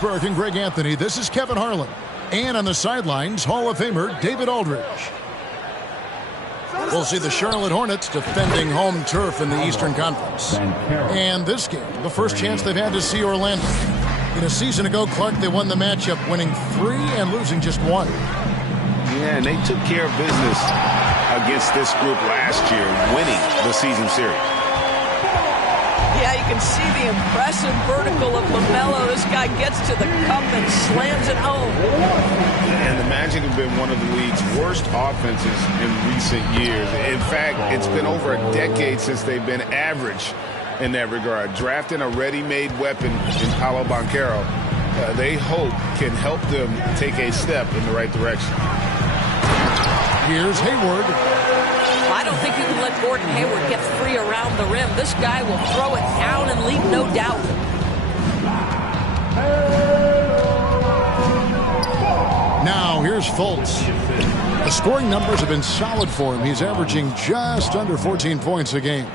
Burke and Greg Anthony, this is Kevin Harlan. And on the sidelines, Hall of Famer David Aldridge. We'll see the Charlotte Hornets defending home turf in the Eastern Conference. And this game, the first chance they've had to see Orlando. In a season ago, Clark, they won the matchup, winning 3 and losing just 1. Yeah, and they took care of business against this group last year, winning the season series. Yeah, you can see the impressive vertical of LaMelo. This guy gets to the cup and slams it home. And the Magic have been one of the league's worst offenses in recent years. In fact, it's been over a decade since they've been average in that regard. Drafting a ready-made weapon in Paolo Banchero, they hope can help them take a step in the right direction. Here's Hayward. I don't think you can let Gordon Hayward get free around the rim. This guy will throw it down and leave no doubt. Now here's Fultz. The scoring numbers have been solid for him. He's averaging just under 14 points a game.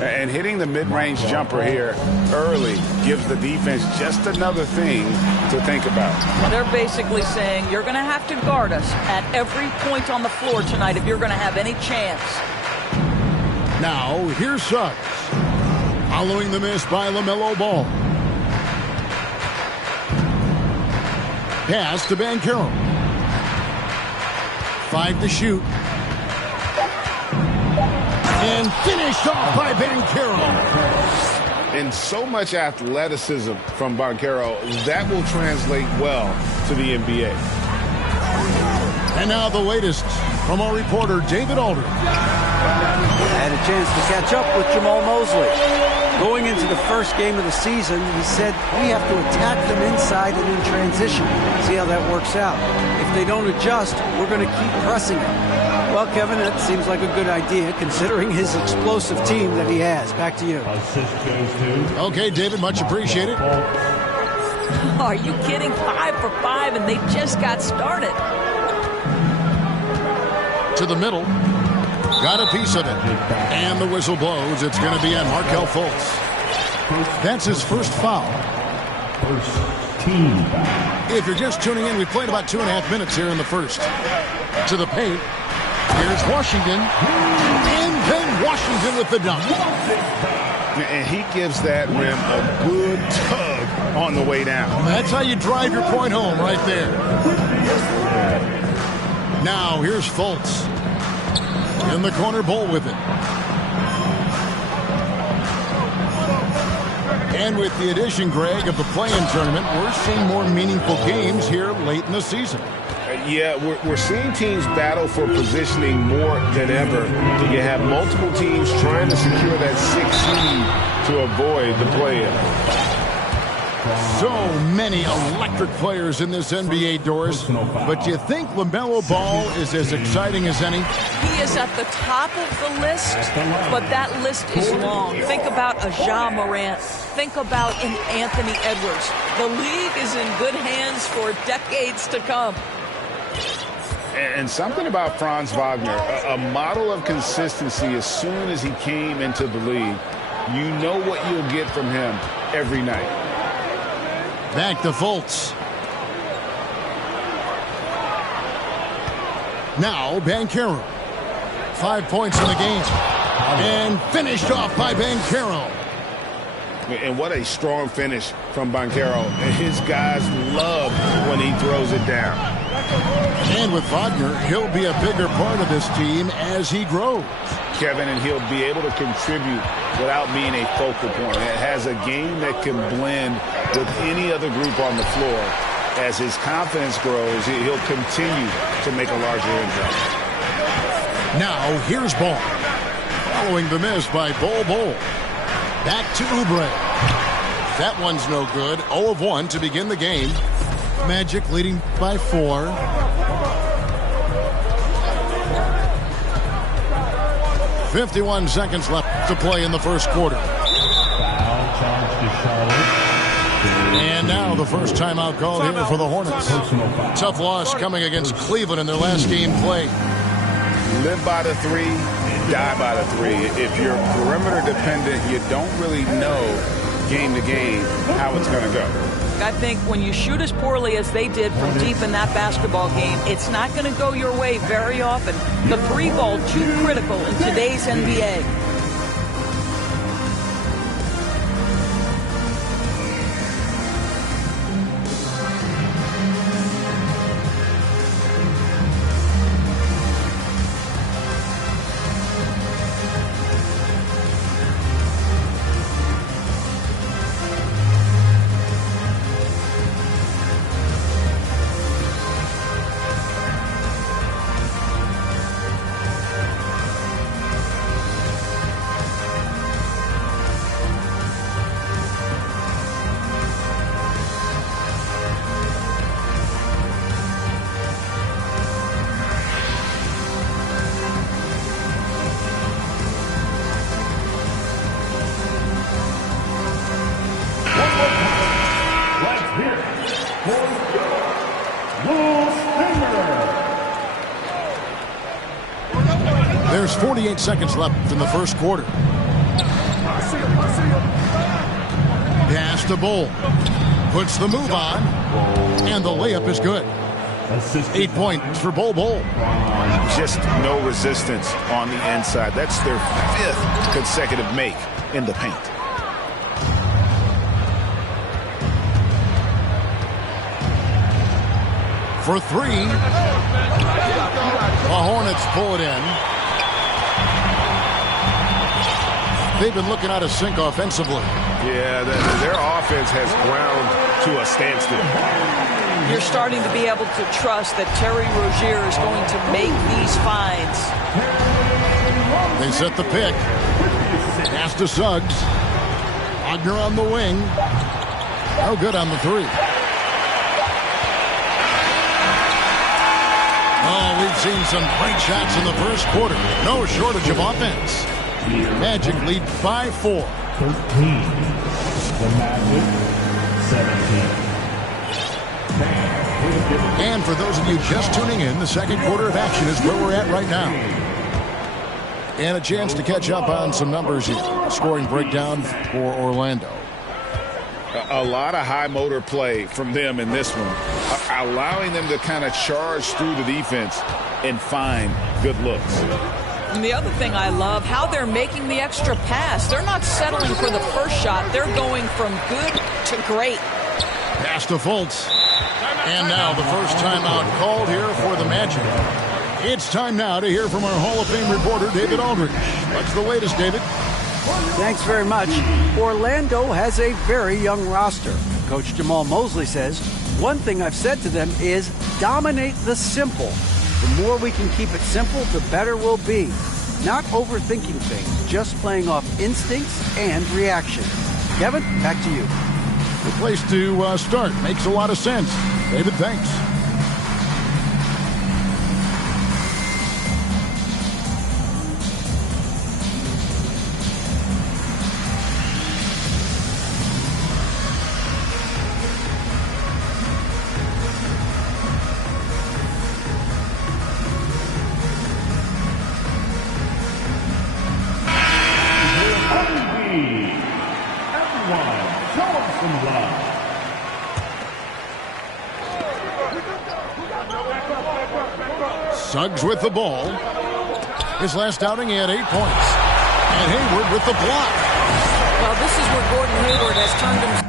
And hitting the mid-range jumper here early gives the defense just another thing to think about. They're basically saying you're going to have to guard us at every point on the floor tonight if you're going to have any chance. Now here's Suggs. Following the miss by LaMelo Ball. Pass to Banchero. 5 to shoot. And finished off by Banchero. And so much athleticism from Banchero, that will translate well to the NBA. And now the latest from our reporter, David Aldridge. Had a chance to catch up with Jamal Mosley. Going into the first game of the season, he said, we have to attack them inside and in transition. See how that works out. If they don't adjust, we're going to keep pressing them. Well, Kevin, that seems like a good idea, considering his explosive team that he has. Back to you. Okay, David, much appreciated. Are you kidding? 5 for 5, and they just got started. To the middle. Got a piece of it. And the whistle blows. It's going to be on Markelle Fultz. That's his first foul. First team foul. If you're just tuning in, we played about 2.5 minutes here in the first. To the paint. Here's Washington. And then Washington with the dunk. And he gives that rim a good tug on the way down. That's how you drive your point home right there. Now here's Fultz. In the corner, Bull with it. And with the addition, Greg, of the play-in tournament, we're seeing more meaningful games here late in the season. Yeah, we're seeing teams battle for positioning more than ever. You have multiple teams trying to secure that 6th seed to avoid the play-in. So many electric players in this NBA, Doris. But do you think LaMelo Ball is as exciting as any? He is at the top of the list, but that list is long. Think about a Ja Morant. Think about an Anthony Edwards. The league is in good hands for decades to come. And something about Franz Wagner, a model of consistency as soon as he came into the league. You know what you'll get from him every night. Back to Fultz. Now Banchero. 5 points in the game. And finished off by Banchero. And what a strong finish from Banchero. His guys love when he throws it down. And with Wagner, he'll be a bigger part of this team as he grows. Kevin, and he'll be able to contribute without being a focal point. It has a game that can blend with any other group on the floor. As his confidence grows, he'll continue to make a larger impact. Now, here's Ball. Following the miss by Bol. Back to Oubre. That one's no good. 0 of 1 to begin the game. Magic leading by 4. "51 seconds left to play in the first quarter. Foul charge to Charlotte. And now the first timeout called here for the Hornets. Tough loss coming against Cleveland in their last game play. Live by the 3, die by the 3. If you're perimeter dependent, you don't really know game to game how it's going to go. I think when you shoot as poorly as they did from deep in that basketball game, it's not going to go your way very often. The three ball, too critical in today's NBA. There's 48 seconds left in the first quarter. Pass to Bol. Puts the move on. And the layup is good. 8 points for Bol. Just no resistance on the inside. That's their 5th consecutive make in the paint. For 3. The Hornets pull it in. They've been looking out of sync offensively. Yeah, their offense has ground to a standstill. You're starting to be able to trust that Terry Rozier is going to make these finds. They set the pick. Pass to Suggs. Wagner on the wing. No good on the 3. Oh, we've seen some great shots in the first quarter. No shortage of offense. Magic lead 5-4. 13. The Magic, 17. And for those of you just tuning in, the second quarter of action is where we're at right now. And a chance to catch up on some numbers here. Scoring breakdown for Orlando. A lot of high motor play from them in this one, allowing them to kind of charge through the defense and find good looks. And the other thing I love, how they're making the extra pass. They're not settling for the first shot. They're going from good to great. Pass to Fultz. And now the first timeout called here for the Magic. It's time now to hear from our Hall of Fame reporter, David Aldridge. What's the latest, David? Thanks very much. Orlando has a very young roster. Coach Jamal Mosley says, one thing I've said to them is dominate the simple. The more we can keep it simple, the better we'll be. Not overthinking things, just playing off instincts and reaction. Kevin, back to you. The place to start. Makes a lot of sense. David, thanks. Suggs with the ball. His last outing, he had 8 points. And Hayward with the block. Well, this is where Gordon Hayward has turned himself.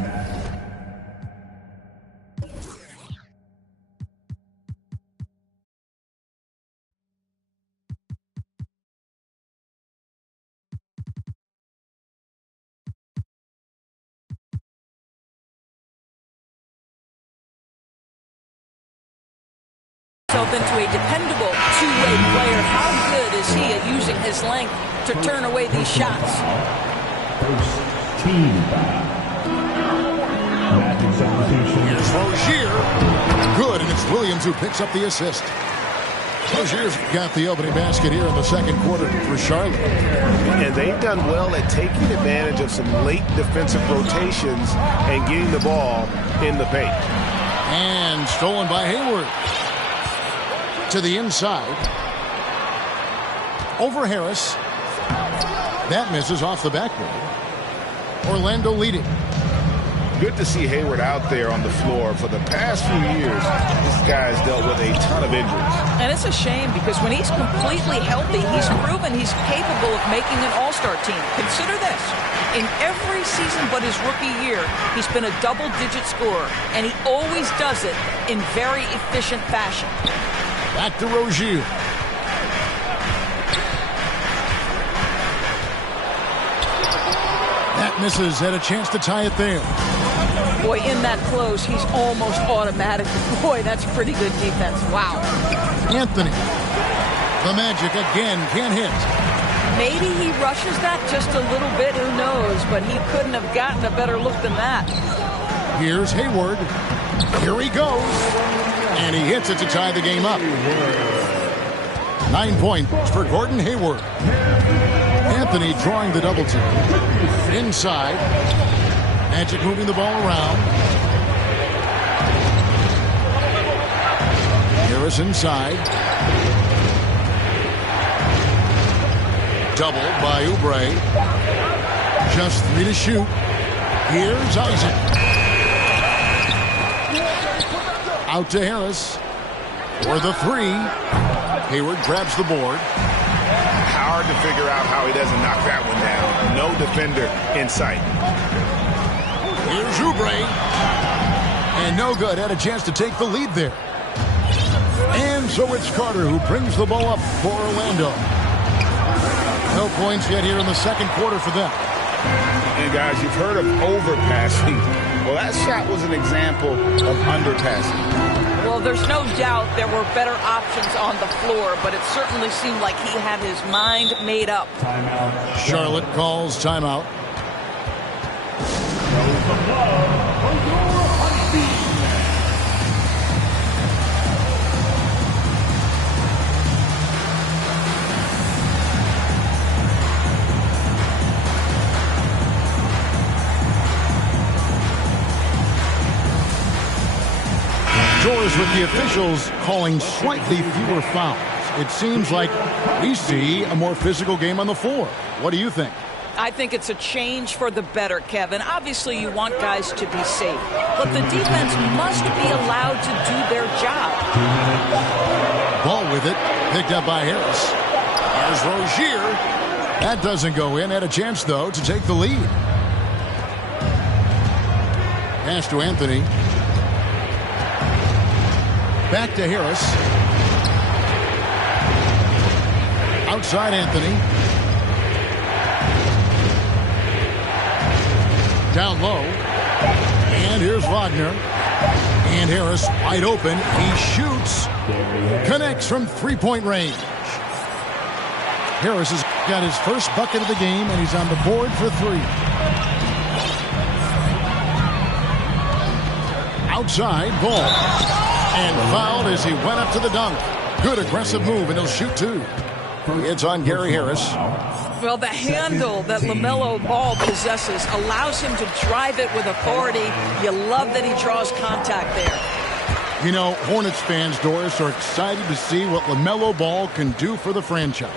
Into a dependable two-way player. How good is he at using his length to turn away these shots? First team foul. Magic substitution. Here's Rozier. Good, and it's Williams who picks up the assist. Rozier's got the opening basket here in the second quarter for Charlotte. And they've done well at taking advantage of some late defensive rotations and getting the ball in the paint. And stolen by Hayward. To the inside. Over Harris. That misses off the backboard. Orlando leading. Good to see Hayward out there on the floor. For the past few years, this guy has dealt with a ton of injuries. And it's a shame because when he's completely healthy, he's proven he's capable of making an all-star team. Consider this. In every season but his rookie year, he's been a double-digit scorer, and he always does it in very efficient fashion. Back to Rozier. That misses. Had a chance to tie it there. Boy, in that close, he's almost automatic. Boy, that's pretty good defense. Wow. Anthony. The Magic again can't hit. Maybe he rushes that just a little bit. Who knows? But he couldn't have gotten a better look than that. Here's Hayward. Here he goes. And he hits it to tie the game up. 9 points for Gordon Hayward. Anthony drawing the double team. Inside. Magic moving the ball around. Harris inside. Doubled by Oubre. Just 3 to shoot. Here's Isaac. Out to Harris. For the 3. Hayward grabs the board. Hard to figure out how he doesn't knock that one down. No defender in sight. Here's Oubre. And no good. Had a chance to take the lead there. And so it's Carter who brings the ball up for Orlando. No points yet here in the second quarter for them. And guys, you've heard of overpassing. Well, that shot was an example of underpassing. Well, there's no doubt there were better options on the floor, but it certainly seemed like he had his mind made up. Timeout. Charlotte calls timeout. Doors with the officials calling slightly fewer fouls. It seems like we see a more physical game on the floor. What do you think? I think it's a change for the better, Kevin. Obviously, you want guys to be safe, but the defense must be allowed to do their job. Ball with it, picked up by Harris. There's Rozier. That doesn't go in. Had a chance, though, to take the lead. Pass to Anthony. Back to Harris. Outside Anthony. Down low. And here's Wagner. And Harris wide open. He shoots. Connects from three-point range. Harris has got his first bucket of the game, and he's on the board for 3. Outside, ball. And fouled as he went up to the dunk. Good aggressive move, and he'll shoot 2. It's on Gary Harris. Well, the handle that LaMelo Ball possesses allows him to drive it with authority. You love that he draws contact there. You know, Hornets fans, Doris, are excited to see what LaMelo Ball can do for the franchise.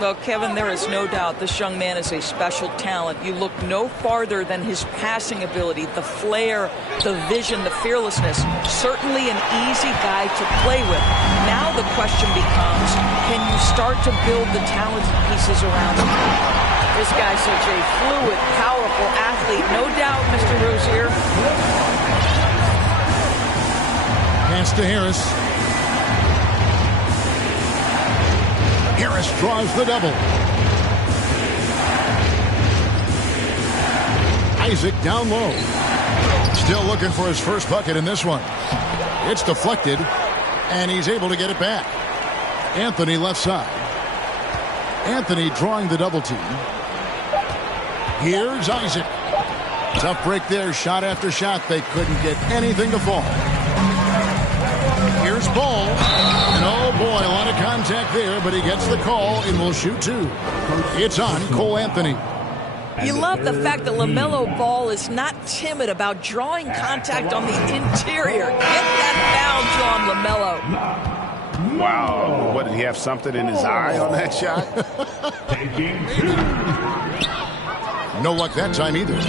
Well, Kevin, there is no doubt this young man is a special talent. You look no farther than his passing ability, the flair, the vision, the fearlessness. Certainly an easy guy to play with. Now the question becomes, can you start to build the talented pieces around him? This guy's such a fluid, powerful athlete. No doubt, Mr. Rozier. Pass to Harris. Harris draws the double. Isaac down low. Still looking for his first bucket in this one. It's deflected, and he's able to get it back. Anthony left side. Anthony drawing the double team. Here's Isaac. Tough break there, shot after shot. They couldn't get anything to fall. Here's Ball. And oh boy, a lot of contact there, but he gets the call and will shoot 2. It's on Cole Anthony. You love the fact that LaMelo Ball is not timid about drawing contact on the interior. Get that foul drawn, LaMelo. Wow. What, did he have something in his eye on that shot? Taking 2. No luck that time either.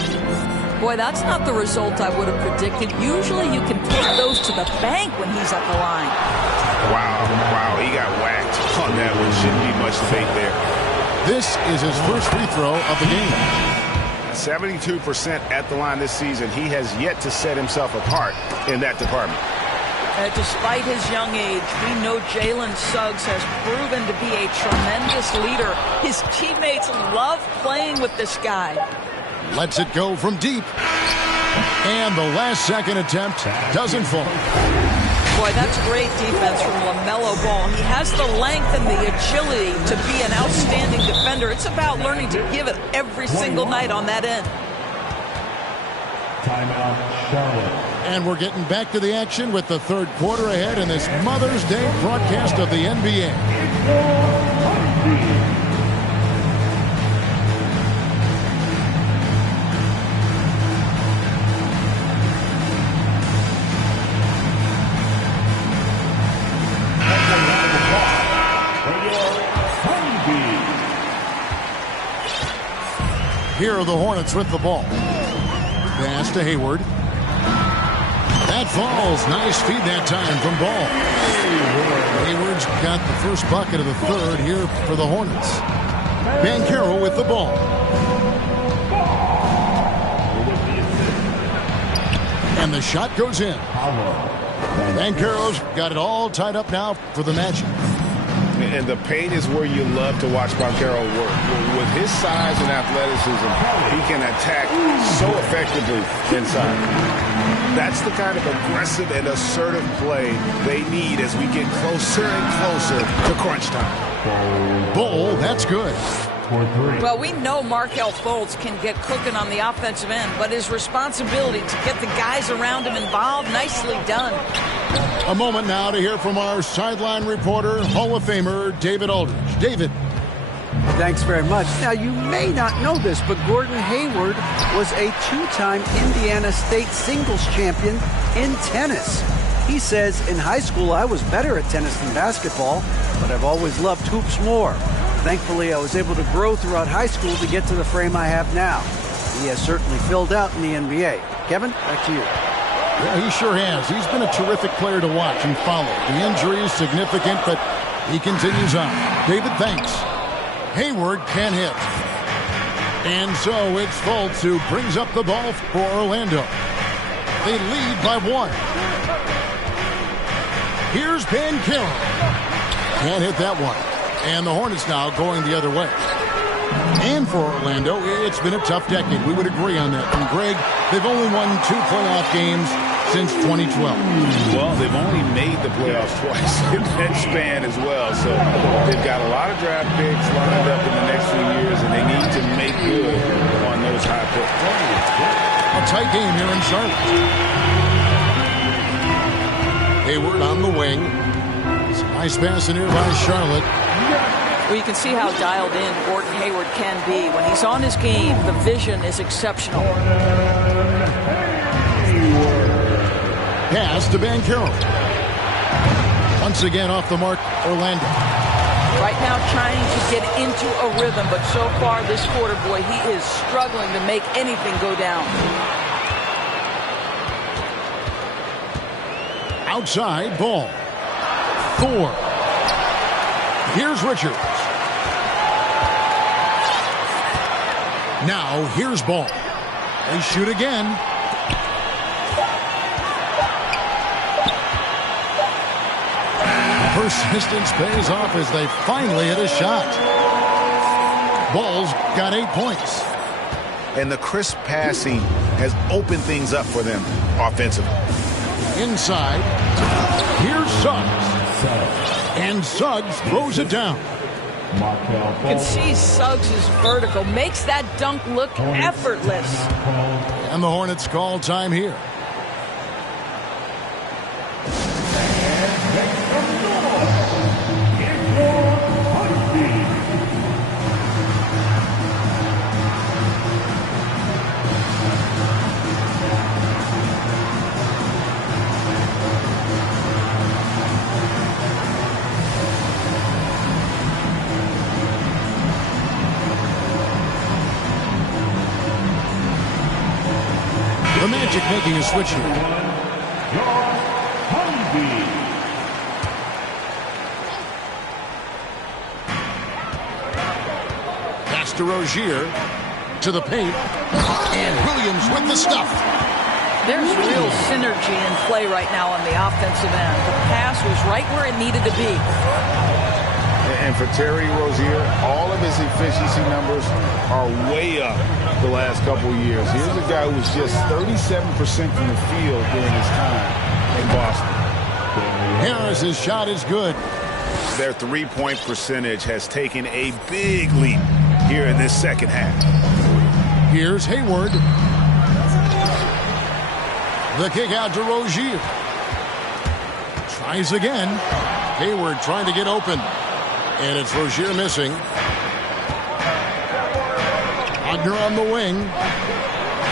Boy, that's not the result I would have predicted. Usually you can take those to the bank when he's at the line. Wow, he got whacked on that one. Shouldn't be much debate there. This is his first free throw of the game. 72% at the line this season. He has yet to set himself apart in that department. Despite his young age, we know Jalen Suggs has proven to be a tremendous leader. His teammates love playing with this guy. Lets it go from deep. And the last second attempt doesn't fall. Boy, that's great defense from LaMelo Ball. He has the length and the agility to be an outstanding defender. It's about learning to give it every single night on that end. Timeout, Charlotte. And we're getting back to the action with the third quarter ahead in this Mother's Day broadcast of the NBA. Here are the Hornets with the ball. Pass to Hayward. That falls. Nice feed that time from Ball. Hayward's got the first bucket of the third here for the Hornets. Banchero with the ball. And the shot goes in. Banchero's got it all tied up now for the matchup. And the paint is where you love to watch Banchero work. With his size and athleticism, he can attack so effectively inside. That's the kind of aggressive and assertive play they need as we get closer and closer to crunch time. Bull, that's good. Well, we know Markelle Fultz can get cooking on the offensive end, but his responsibility to get the guys around him involved, nicely done. A moment now to hear from our sideline reporter, Hall of Famer David Aldridge. David. Thanks very much. Now, you may not know this, but Gordon Hayward was a two-time Indiana State singles champion in tennis. He says, in high school, I was better at tennis than basketball, but I've always loved hoops more. Thankfully, I was able to grow throughout high school to get to the frame I have now. He has certainly filled out in the NBA. Kevin, back to you. Yeah, he sure has. He's been a terrific player to watch and follow. The injury is significant, but he continues on. David, thanks. Hayward can hit. And so it's Fultz who brings up the ball for Orlando. They lead by 1. Here's Banchero. Can't hit that one. And the Hornets now going the other way. And for Orlando, it's been a tough decade. We would agree on that. And Greg, they've only won 2 playoff games since 2012. Well, they've only made the playoffs twice in that span as well. So they've got a lot of draft picks lined up in the next few years, and they need to make good on those high picks. A tight game here in Charlotte. Hayward on the wing. It's a nice pass in here by Charlotte. Well, you can see how dialed in Gordon Hayward can be. When he's on his game, the vision is exceptional. Pass to Banchero. Once again off the mark, Orlando. Right now trying to get into a rhythm, but so far this quarter, boy, he is struggling to make anything go down. Outside, Ball. 4. Here's Richards. Now, here's Ball. They shoot again. Persistence pays off as they finally hit a shot. Ball's got 8 points. And the crisp passing has opened things up for them offensively. Inside. Here's Suggs. And Suggs throws it down. You can see Suggs is vertical. Makes that dunk look effortless. And the Hornets call time here. Magic making a switch here. Pass to Rozier. To the paint. And Williams with the stuff. There's real synergy in play right now on the offensive end. The pass was right where it needed to be. And for Terry Rozier, all of his efficiency numbers are way up the last couple of years. Here's a guy who was just 37% from the field during his time in Boston. Harris's shot is good. Their three-point percentage has taken a big leap here in this second half. Here's Hayward. The kick out to Rozier. Tries again. Hayward trying to get open. And it's Rozier missing. Wagner on the wing.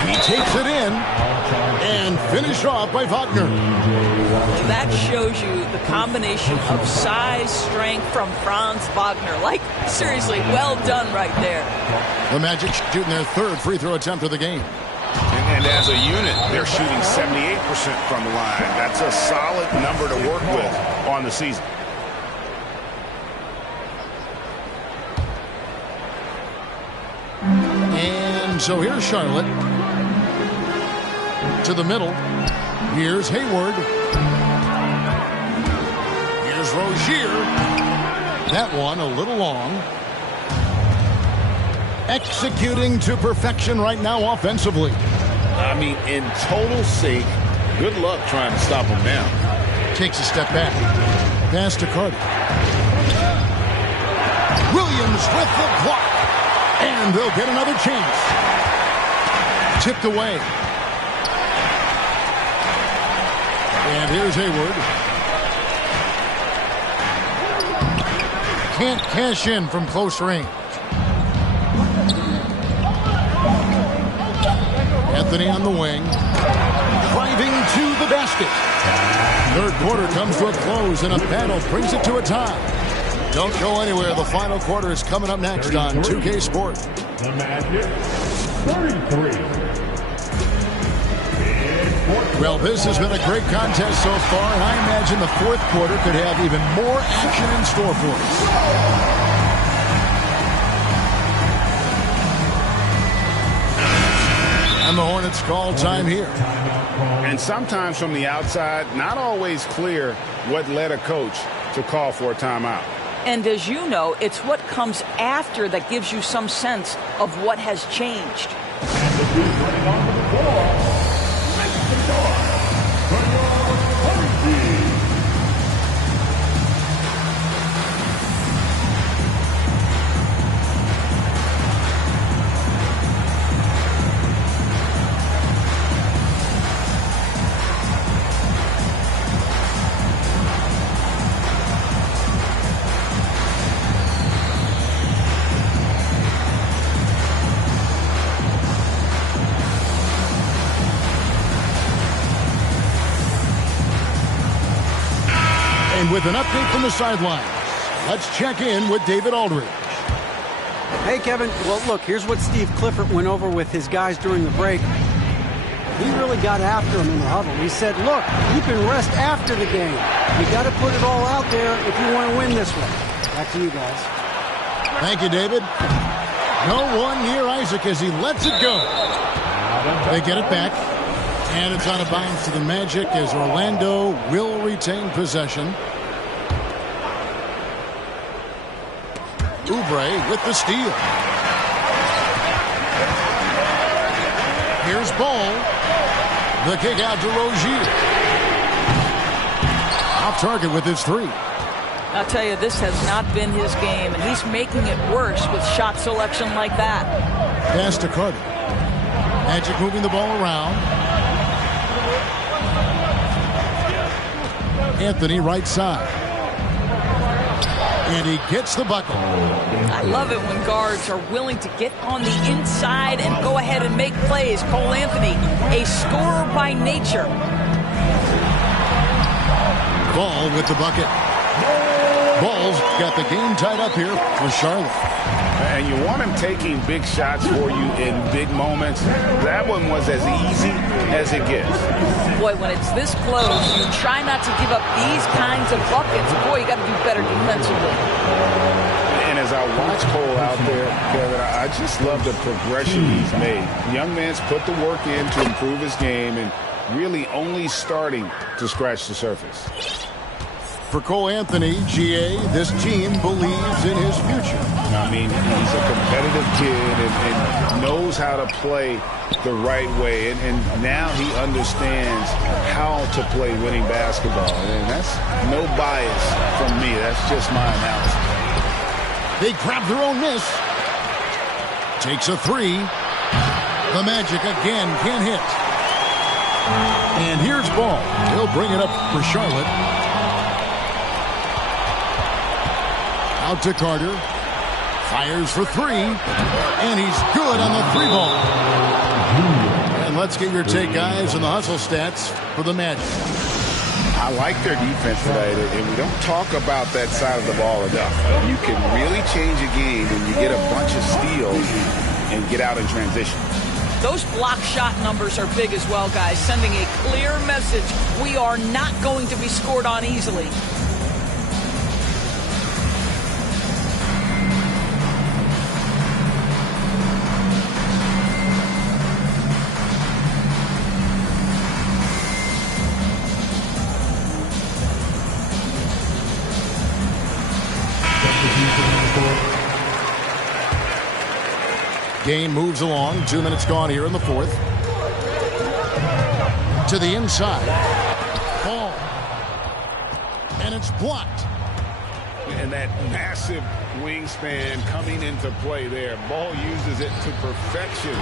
He takes it in. And finished off by Wagner. That shows you the combination of size, strength from Franz Wagner. Like, seriously, well done right there. The Magic shooting their third free throw attempt of the game. And as a unit, they're shooting 78% from the line. That's a solid number to work with on the season. And so here's Charlotte. To the middle. Here's Hayward. Here's Rozier. That one a little long. Executing to perfection right now offensively. I mean, in total sync. Good luck trying to stop him now. Takes a step back. Pass to Carter. Williams with the block. And they'll get another chance. Tipped away. And here's Hayward. Can't cash in from close range. Anthony on the wing. Driving to the basket. Third quarter comes to a close and a battle brings it to a tie. Don't go anywhere. The final quarter is coming up next on 2K Sport. The Magic, 33. Well, this has been a great contest so far, and I imagine the fourth quarter could have even more action in store for us. And the Hornets call time here. And sometimes from the outside, not always clear what led a coach to call for a timeout. And as you know, it's what comes after that gives you some sense of what has changed. And the dude running onto the floor, makes the door. With an update from the sidelines, let's check in with David Aldridge. Hey, Kevin. Well, look, here's what Steve Clifford went over with his guys during the break. He really got after him in the huddle. He said, look, you can rest after the game. You got to put it all out there if you want to win this one. Back to you guys. Thank you, David. No one near Isaac as he lets it go. They get it back. And it's out of bounds to the Magic as Orlando will retain possession. Oubre with the steal. Here's Ball. The kick out to Rozier. Off target with his three. I'll tell you, this has not been his game, and he's making it worse with shot selection like that. Pass to Carter. Magic moving the ball around. Anthony right side. And he gets the bucket. I love it when guards are willing to get on the inside and go ahead and make plays. Cole Anthony, a scorer by nature. Ball with the bucket. Ball's got the game tied up here for Charlotte. And you want him taking big shots for you in big moments. That one was as easy as it gets. Boy, when it's this close, you try not to give up these kinds of buckets. Boy, you got to do better defensively. And as I watch Cole out there, Kevin, I just love the progression he's made. The young man's put the work in to improve his game and really only starting to scratch the surface. For Cole Anthony, GA, this team believes in his future. I mean, he's a competitive kid and knows how to play the right way. And now he understands how to play winning basketball. And that's no bias from me. That's just my analysis. They grab their own miss. Takes a three. The Magic again can't hit. And here's Ball. He'll bring it up for Charlotte. Out to Carter. Fires for three. And he's good on the three ball. And let's get your take, guys, on the hustle stats for the Magic. I like their defense today, and we don't talk about that side of the ball enough. You can really change a game when you get a bunch of steals and get out in transition. Those block shot numbers are big as well, guys, sending a clear message. We are not going to be scored on easily. Game moves along. 2 minutes gone here in the fourth. To the inside. Ball. And it's blocked. And that massive wingspan coming into play there. Ball uses it to perfection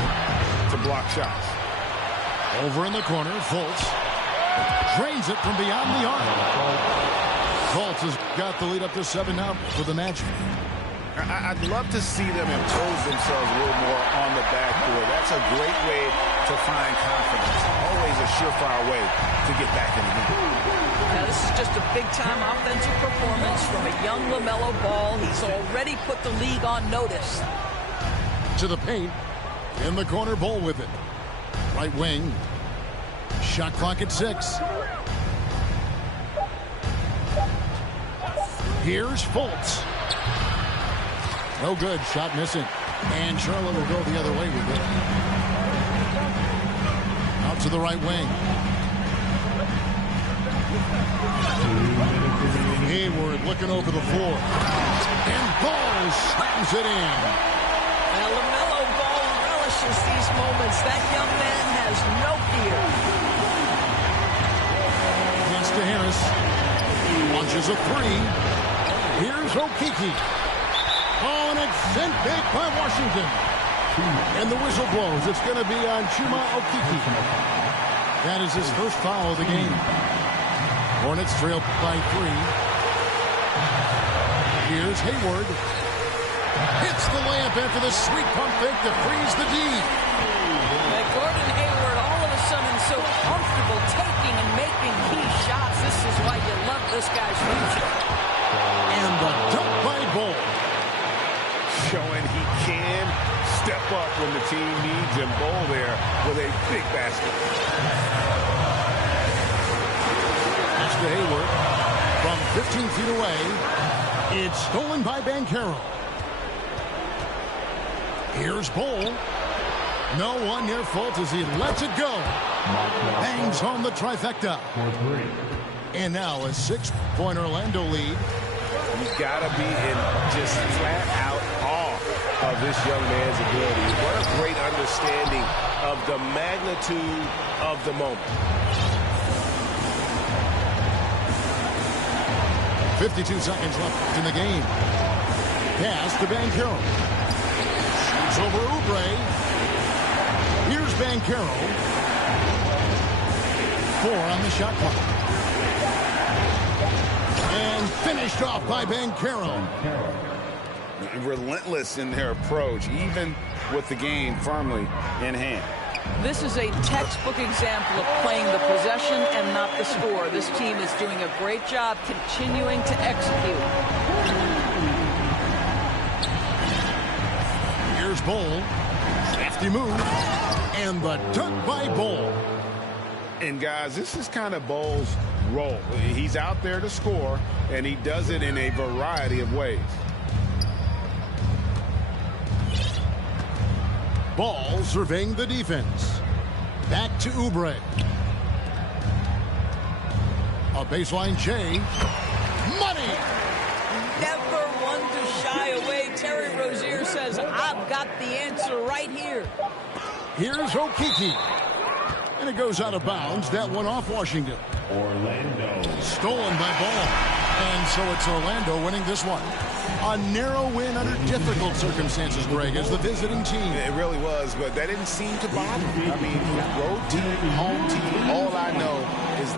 to block shots. Over in the corner, Fultz drains it from beyond the arc. Fultz has got the lead up to 7 now for the Magic. I'd love to see them impose themselves a little more on the backboard. That's a great way to find confidence. Always a surefire way to get back in the game. Now, this is just a big-time offensive performance from a young LaMelo Ball. He's already put the league on notice. To the paint. In the corner, Ball with it. Right wing. Shot clock at 6. Here's Fultz. No good. Shot missing. And Charlotte will go the other way with it. Out to the right wing. Hayward looking over the floor. And Ball slams it in. Now, LaMelo Ball relishes these moments. That young man has no fear. Pass to Harris. Launches a three. Here's Okeke. Oh, and it's sent big by Washington. And the whistle blows. It's going to be on Chuma Okeke. That is his first foul of the game. Hornets trail by 3. Here's Hayward. Hits the layup after the sweet pump fake to freeze the D. And Gordon Hayward all of a sudden so comfortable taking and making key shots. This is why you love this guy's future. And the dunk by Ball. Showing he can step up when the team needs him. Ball there with a big basket. That's to Hayward. From 15 feet away, it's stolen by Banchero. Here's Ball. No one near Fultz as he lets it go. Bangs home the trifecta. And now a 6-point Orlando lead. You gotta be in just flat out awe of this young man's ability. What a great understanding of the magnitude of the moment. 52 seconds left in the game. Pass to Banchero. Shoots over Oubre. Here's Banchero. 4 on the shot clock. And finished off by Banchero. Relentless in their approach, even with the game firmly in hand. This is a textbook example of playing the possession and not the score. This team is doing a great job continuing to execute. Here's Bull. Crafty move. And the dunk by Bull. And, guys, this is kind of Bull's role. He's out there to score, and he does it in a variety of ways. Ball surveying the defense. Back to Oubre. A baseline J. Money! Never one to shy away. Terry Rozier says, I've got the answer right here. Here's Okeke. And it goes out of bounds. That one off Washington. Orlando. Stolen by Ball. And so it's Orlando winning this one. A narrow win under difficult circumstances, Greg, as the visiting team. It really was, but that didn't seem to bother me. I mean, road team, home team, all I know is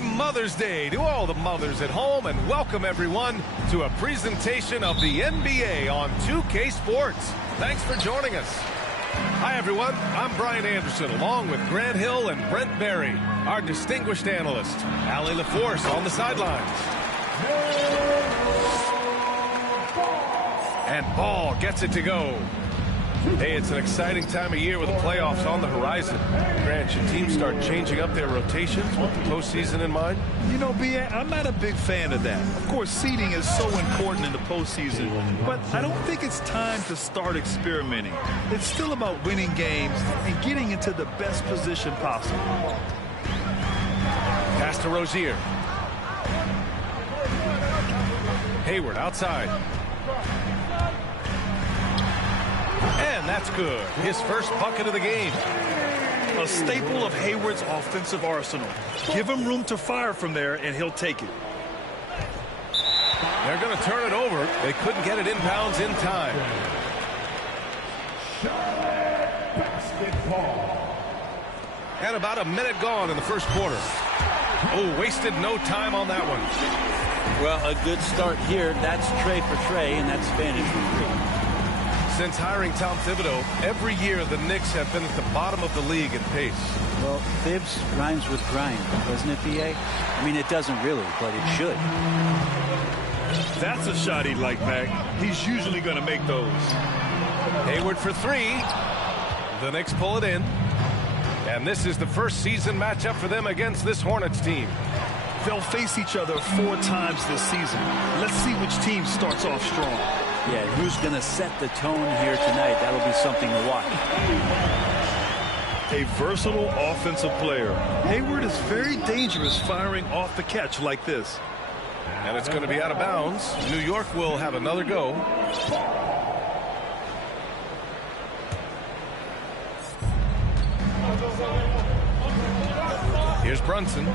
Happy Mother's Day to all the mothers at home, and welcome everyone to a presentation of the NBA on 2K Sports. Thanks for joining us. Hi everyone, I'm Brian Anderson along with Grant Hill and Brent Barry, our distinguished analyst. Allie LaForce on the sidelines. And Ball gets it to go. Hey, it's an exciting time of year with the playoffs on the horizon. Grant, should teams start changing up their rotations with the postseason in mind? You know, B.A., I'm not a big fan of that. Of course, seeding is so important in the postseason, but I don't think it's time to start experimenting. It's still about winning games and getting into the best position possible. Pass to Rozier. Hayward outside. And that's good. His first bucket of the game. A staple of Hayward's offensive arsenal. Give him room to fire from there, and he'll take it. They're going to turn it over. They couldn't get it inbounds in time. And about a minute gone in the first quarter. Oh, wasted no time on that one. Well, a good start here. That's Trey for Trey, and that's advantage for three. Since hiring Tom Thibodeau, every year the Knicks have been at the bottom of the league in pace. Well, Thibs rhymes with grind, doesn't it, B.A.? I mean, it doesn't really, but it should. That's a shot he'd like, Mac. He's usually going to make those. Hayward for three. The Knicks pull it in. And this is the first season matchup for them against this Hornets team. They'll face each other 4 times this season. Let's see which team starts off strong. Yeah, who's going to set the tone here tonight? That'll be something to watch. A versatile offensive player. Hayward is very dangerous firing off the catch like this. And it's going to be out of bounds. New York will have another go. Here's Brunson.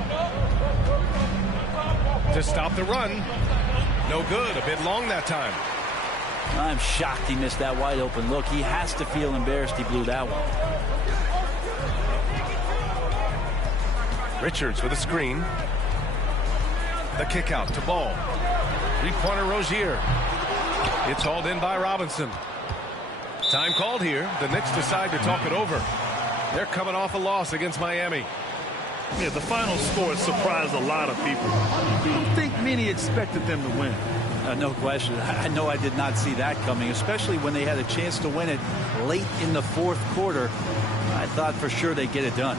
To stop the run. No good. A bit long that time. I'm shocked he missed that wide open look. He has to feel embarrassed he blew that one. Richards with a screen. The kick out to Ball. Three-pointer Rozier. It's hauled in by Robinson. Time called here. The Knicks decide to talk it over. They're coming off a loss against Miami. Yeah, the final score surprised a lot of people. I don't think many expected them to win. No question. I know I did not see that coming, especially when they had a chance to win it late in the fourth quarter. I thought for sure they'd get it done.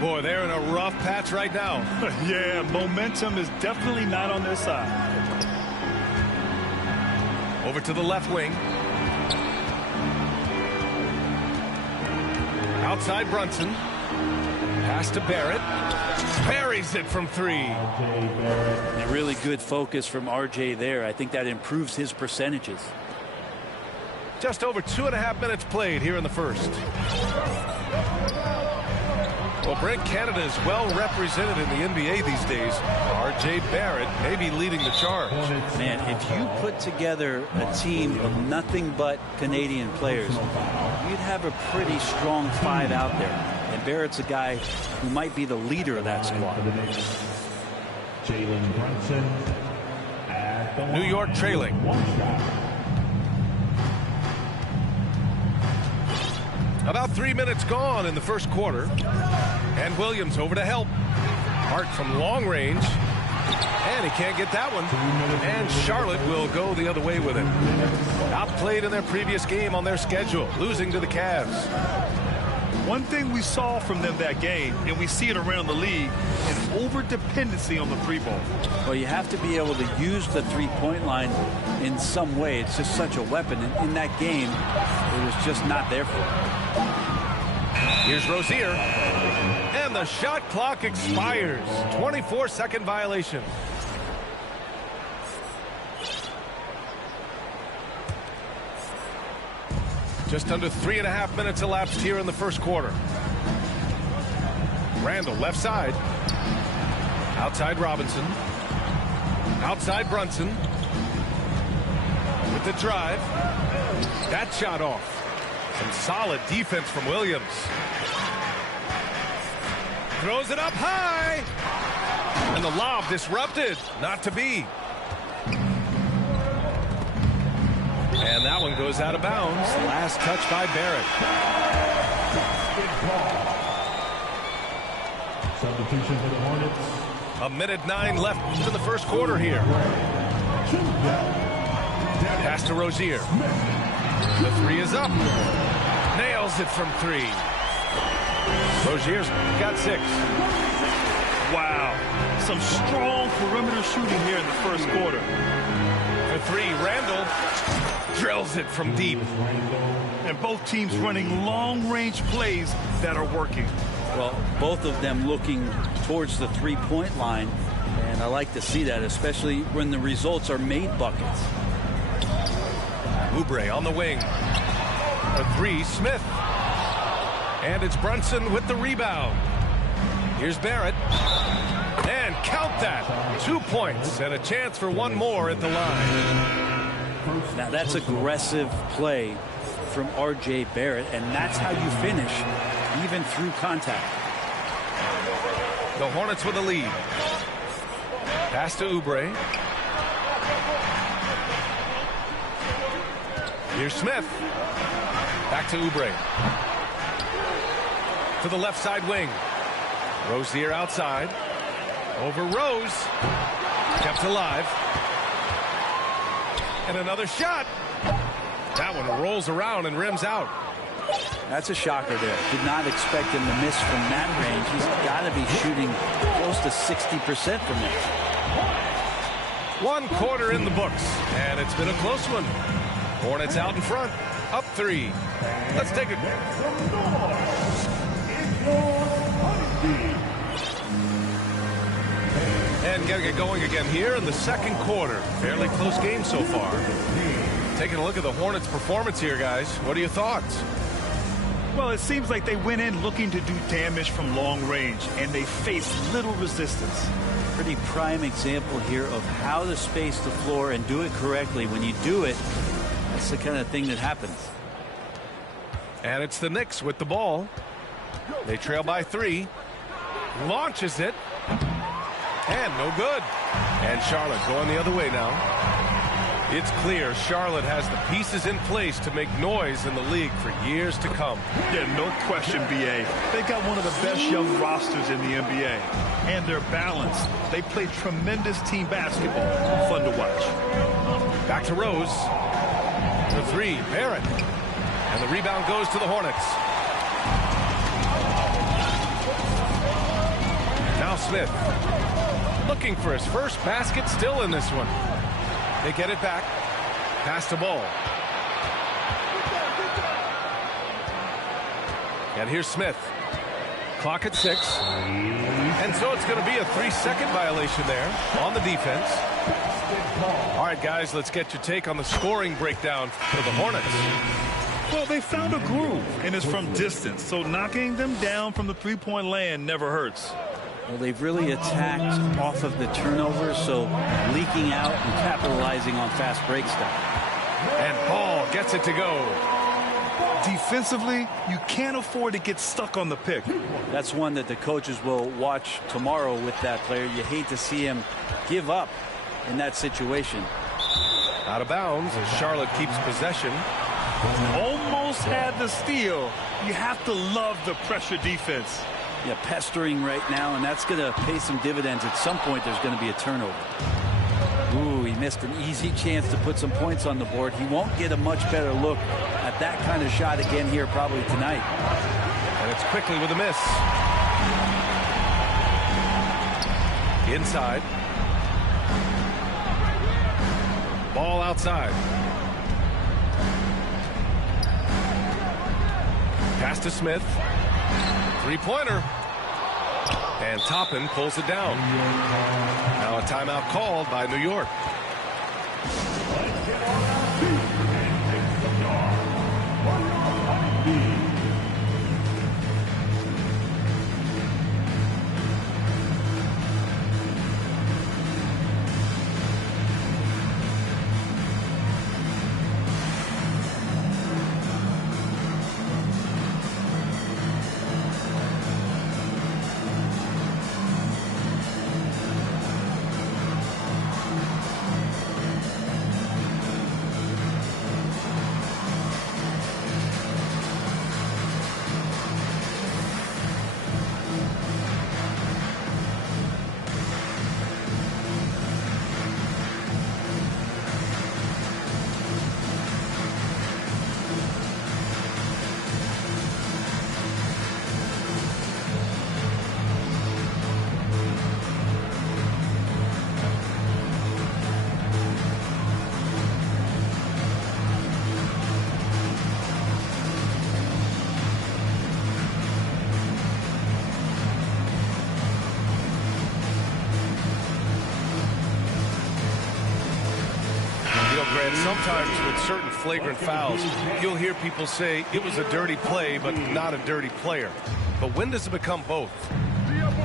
Boy, they're in a rough patch right now. Yeah, momentum is definitely not on their side. Over to the left wing. Outside Brunson. Pass to Barrett. Buries it from three. A really good focus from RJ there. I think that improves his percentages. Just over 2.5 minutes played here in the first. Well, Brent, Canada is well represented in the NBA these days. R.J. Barrett may be leading the charge. Man, if you put together a team of nothing but Canadian players, you'd have a pretty strong 5 out there. And Barrett's a guy who might be the leader of that squad. Jalen Brunson. New York trailing. About 3 minutes gone in the first quarter. And Williams over to help. Hart from long range. And he can't get that one. And Charlotte will go the other way with it. Outplayed in their previous game on their schedule, losing to the Cavs. One thing we saw from them that game, and we see it around the league, is over-dependency on the 3-ball. Well, you have to be able to use the three-point line in some way. It's just such a weapon. And in that game, it was just not there for him. Here's Rozier. And the shot clock expires. 24-second violation. Just under 3.5 minutes elapsed here in the first quarter. Randall left side. Outside Robinson. Outside Brunson. With the drive. That shot off. Some solid defense from Williams. Throws it up high. And the lob disrupted. Not to be. And that one goes out of bounds. Last touch by Barrett. Substitution for the Hornets. 1:09 left in the first quarter here. Pass to Rozier. The three is up. Nails it from three. Rozier's got 6. Wow. Some strong perimeter shooting here in the first quarter. For 3, Randall drills it from deep. And both teams running long-range plays that are working. Well, both of them looking towards the three-point line, and I like to see that, especially when the results are made buckets. Oubre on the wing. A 3, Smith. And it's Brunson with the rebound. Here's Barrett. And count that. 2 points and a chance for one more at the line. Now that's aggressive play from R.J. Barrett, and that's how you finish, even through contact. The Hornets with a lead. Pass to Oubre. Here's Smith. Back to Oubre. To the left side wing. Rozier outside. Over Rose. Kept alive. And another shot. That one rolls around and rims out. That's a shocker there. Did not expect him to miss from that range. He's got to be shooting close to 60% from there. 1 quarter in the books, and it's been a close one. Hornets out in front, up 3. Let's take a... And gotta get going again here in the second quarter. Fairly close game so far. Taking a look at the Hornets' performance here, guys. What are your thoughts? Well, it seems like they went in looking to do damage from long range, and they faced little resistance. Pretty prime example here of how to space the floor and do it correctly. When you do it, that's the kind of thing that happens. And it's the Knicks with the ball. They trail by 3. Launches it. And no good. And Charlotte going the other way now. It's clear Charlotte has the pieces in place to make noise in the league for years to come. Yeah, no question, B.A. They've got one of the best young rosters in the NBA. And they're balanced. They play tremendous team basketball. Fun to watch. Back to Rose. The 3, Barrett. And the rebound goes to the Hornets. Now Smith. Looking for his first basket, still in this one. They get it back. Pass the ball. And here's Smith. Clock at 6. And so it's going to be a 3-second violation there on the defense. All right, guys, let's get your take on the scoring breakdown for the Hornets. Well, they found a groove, and it's from distance, so knocking them down from the three-point land never hurts. Well, they've really attacked off of the turnovers, so leaking out and capitalizing on fast break stuff. And Ball gets it to go. Defensively, you can't afford to get stuck on the pick. That's one that the coaches will watch tomorrow with that player. You hate to see him give up in that situation. Out of bounds as Charlotte keeps possession. Almost had the steal. You have to love the pressure defense. Yeah, pestering right now, and that's going to pay some dividends. At some point, there's going to be a turnover. Ooh, he missed an easy chance to put some points on the board. He won't get a much better look at that kind of shot again here probably tonight. And it's quickly with a miss. Inside. Ball outside. Pass to Smith. Three-pointer. And Toppin pulls it down. Now a timeout called by New York. know, Grant, sometimes with certain flagrant fouls, you'll hear people say it was a dirty play, but not a dirty player. But when does it become both?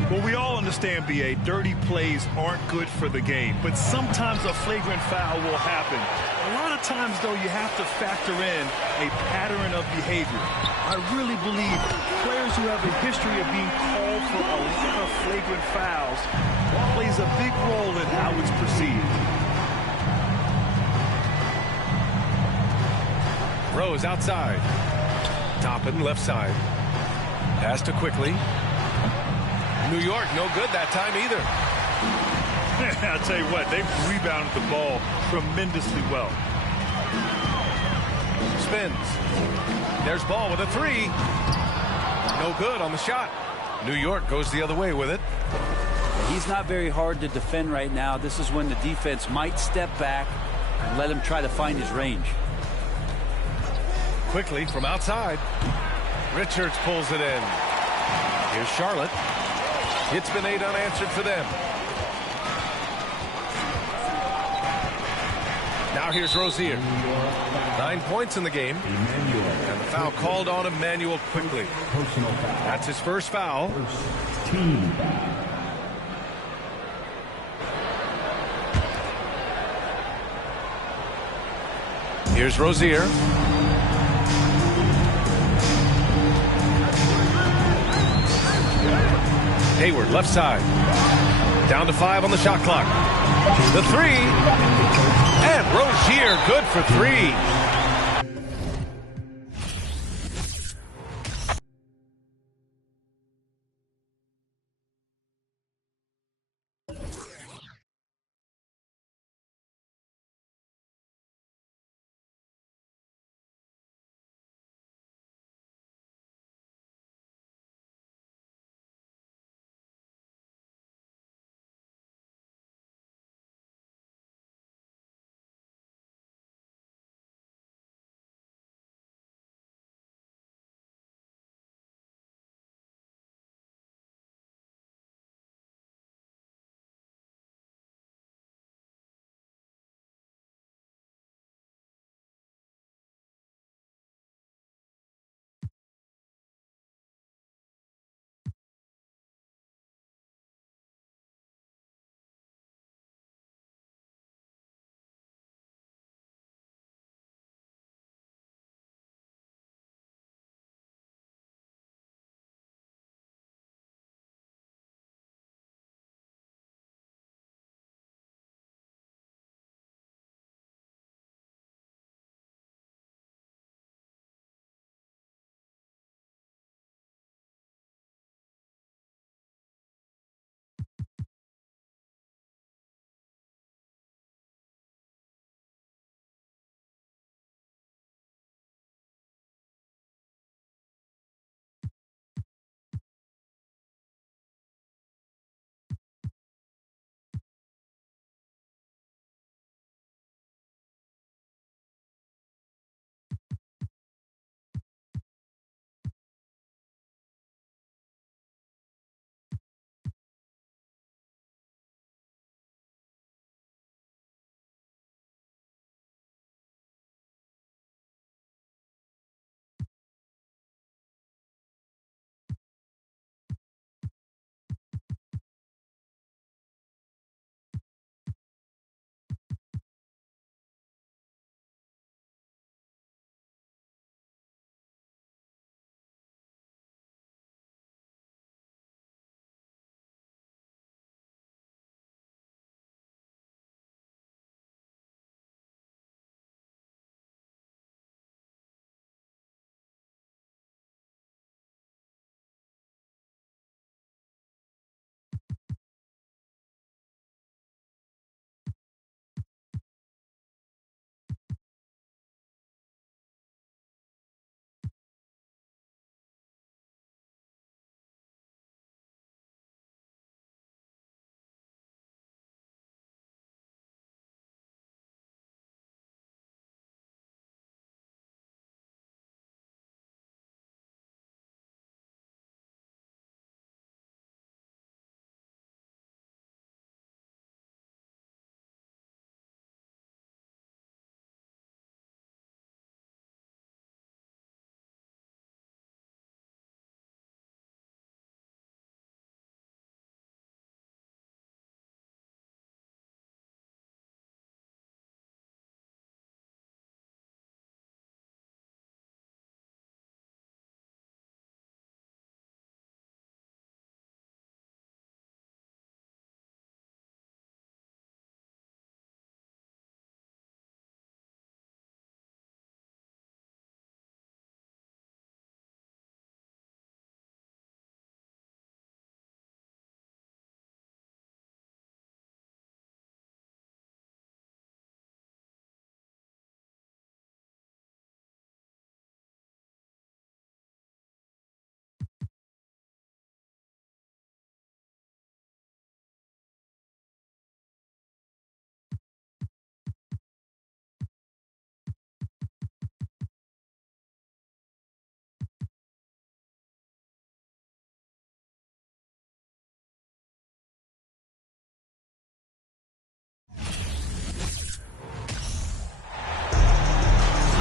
Well, we all understand, B.A., dirty plays aren't good for the game, but sometimes a flagrant foul will happen. A lot of times, though, you have to factor in a pattern of behavior. I really believe players who have a history of being called for a lot of flagrant fouls plays a big role in how it's perceived. Rose outside. Toppin left side. Pass to Quickly. New York, no good that time either. I'll tell you what, they've rebounded the ball tremendously well. Spins. There's Ball with a three. No good on the shot. New York goes the other way with it. He's not very hard to defend right now. This is when the defense might step back and let him try to find his range. Quickly from outside. Richards pulls it in. Here's Charlotte. It's been 8 unanswered for them. Now here's Rozier. 9 points in the game. And the foul called on Immanuel Quickly. That's his first foul. Here's Rozier. Hayward, left side. Down to 5 on the shot clock. The three. And Rozier, good for 3.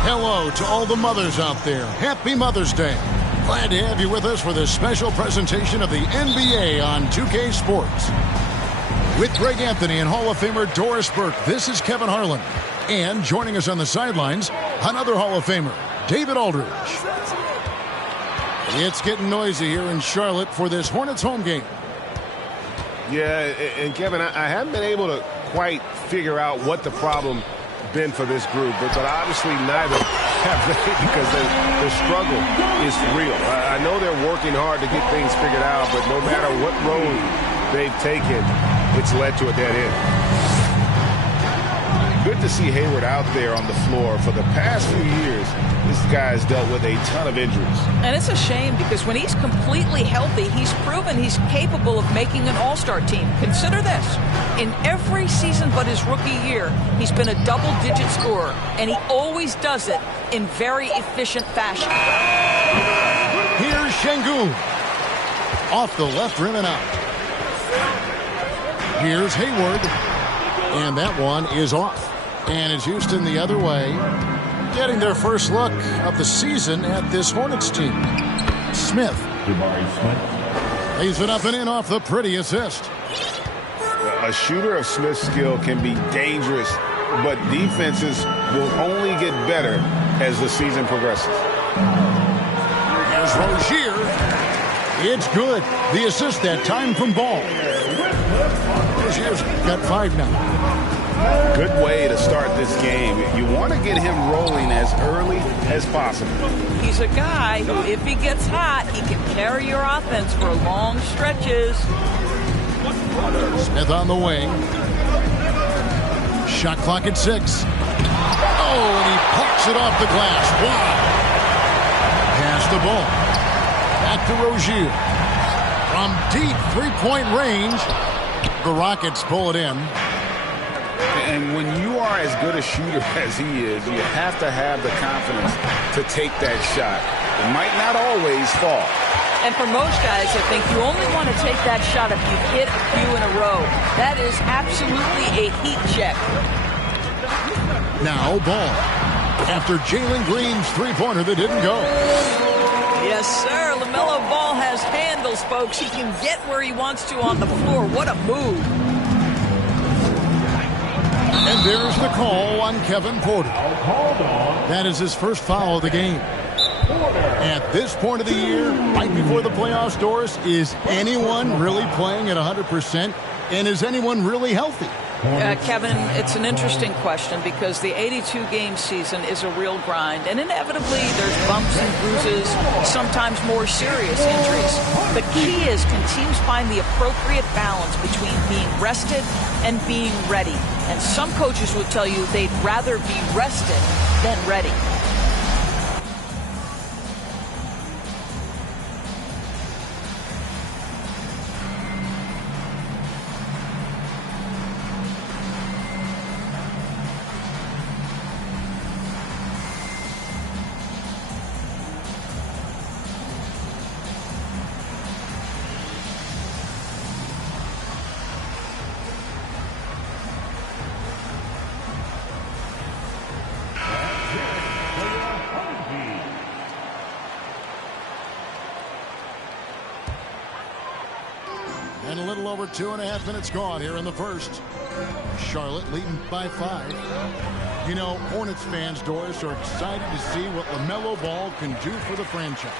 Hello to all the mothers out there. Happy Mother's Day. Glad to have you with us for this special presentation of the NBA on 2K Sports. With Greg Anthony and Hall of Famer Doris Burke, this is Kevin Harlan. And joining us on the sidelines, another Hall of Famer, David Aldridge. It's getting noisy here in Charlotte for this Hornets home game. Yeah, and Kevin, I haven't been able to quite figure out what the problem been for this group, but obviously neither have they, because the struggle is real. I know they're working hard to get things figured out, but no matter what road they've taken, it's led to a dead end. Good to see Hayward out there on the floor. For the past few years, this guy's dealt with a ton of injuries. And it's a shame because when he's completely healthy, he's proven he's capable of making an all-star team. Consider this. In every season but his rookie year, he's been a double-digit scorer, and he always does it in very efficient fashion. Here's Şengün. Off the left rim and out. Here's Hayward. And that one is off. And it's Houston the other way, getting their first look of the season at this Hornets team. Smith. Lays it up and in off the pretty assist. A shooter of Smith's skill can be dangerous, but defenses will only get better as the season progresses. Here's Rozier. It's good. The assist that time from Ball. Rozier's got 5 now. Good way to start this game. You want to get him rolling as early as possible. He's a guy who, if he gets hot, he can carry your offense for long stretches. Smith on the wing. Shot clock at 6. Oh, and he parks it off the glass. Wow. Pass the ball. Back to Rozier. From deep three-point range, the Rockets pull it in. And when you are as good a shooter as he is, you have to have the confidence to take that shot. It might not always fall. And for most guys, I think you only want to take that shot if you've hit a few in a row. That is absolutely a heat check. Now Ball. After Jalen Green's three-pointer that didn't go. Yes, sir. LaMelo Ball has handles, folks. He can get where he wants to on the floor. What a move. And there's the call on Kevin Porter. That is his first foul of the game. At this point of the year, right before the playoffs, Doris, is anyone really playing at 100%? And is anyone really healthy? Kevin, it's an interesting question because the 82-game season is a real grind. And inevitably, there's bumps and bruises, sometimes more serious injuries. The key is, can teams find the appropriate balance between being rested and being ready? And some coaches would tell you they'd rather be rested than ready. And a little over 2.5 minutes gone here in the first. Charlotte leading by 5. You know, Hornets fans, Doris, are excited to see what LaMelo Ball can do for the franchise.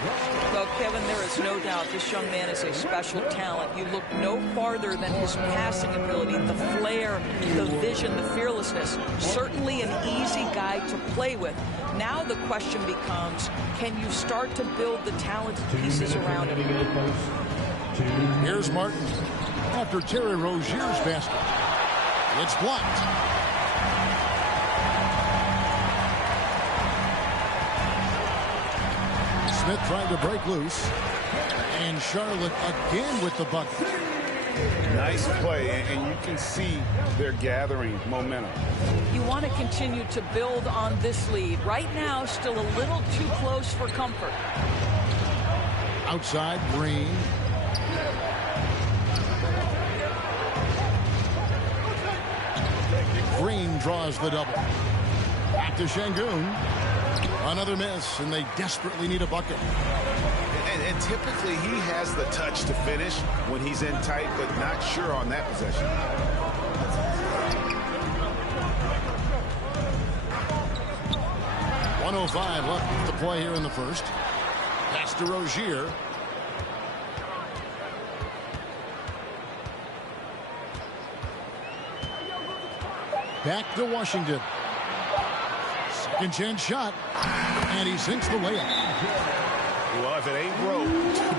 Well, Kevin, there is no doubt this young man is a special talent. You look no farther than his passing ability, the flair, the vision, the fearlessness. Certainly an easy guy to play with. Now the question becomes, can you start to build the talented pieces around him? Here's Martin after Terry Rozier's basket. It's blocked. Smith trying to break loose. And Charlotte again with the bucket. Nice play, and you can see they're gathering momentum. You want to continue to build on this lead. Right now, still a little too close for comfort. Outside, Green. Green draws the double. Back to Şengün. Another miss, and they desperately need a bucket. And typically he has the touch to finish when he's in tight, but not sure on that possession. .105 left to play here in the first. Pass to Rozier. Back to Washington. Second chance shot. And he sinks the layup. Well, if it ain't broke,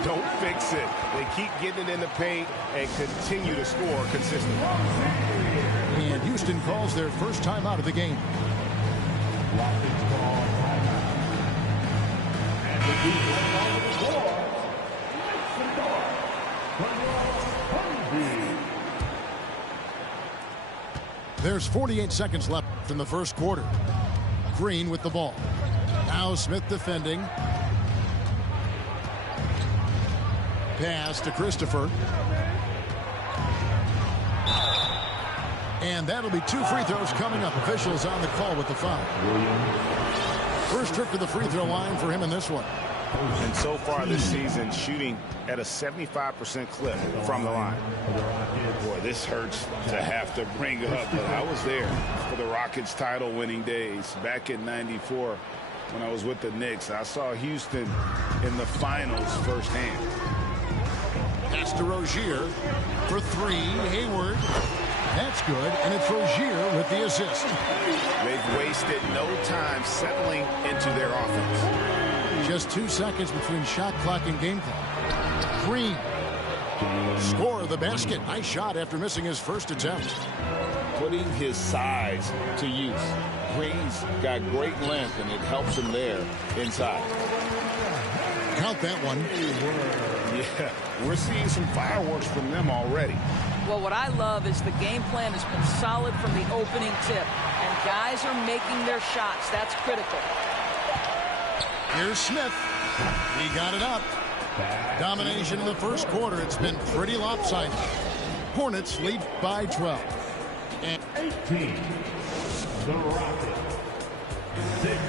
don't fix it. They keep getting it in the paint and continue to score consistently. And Houston calls their first time out of the game. There's 48 seconds left in the first quarter. Green with the ball. Now Smith defending. Pass to Christopher. And that'll be 2 free throws coming up. Officials on the call with the foul. First trip to the free throw line for him in this one. And so far this season, shooting at a 75% clip from the line. Boy, this hurts to have to bring up, but I was there for the Rockets title-winning days back in '94 when I was with the Knicks. I saw Houston in the finals firsthand. Pass to Rozier for 3. Hayward. That's good, and it's Rozier with the assist. They've wasted no time settling into their offense. Just 2 seconds between shot clock and game clock. Green. Score the basket. Nice shot after missing his first attempt. Putting his size to use. Green's got great length, and it helps him there inside. Count that one. Yeah, we're seeing some fireworks from them already. Well, what I love is the game plan has been solid from the opening tip, and guys are making their shots. That's critical. Here's Smith. He got it up. Domination in the first quarter. It's been pretty lopsided. Hornets lead by 12. And 18. The Rockets. 6.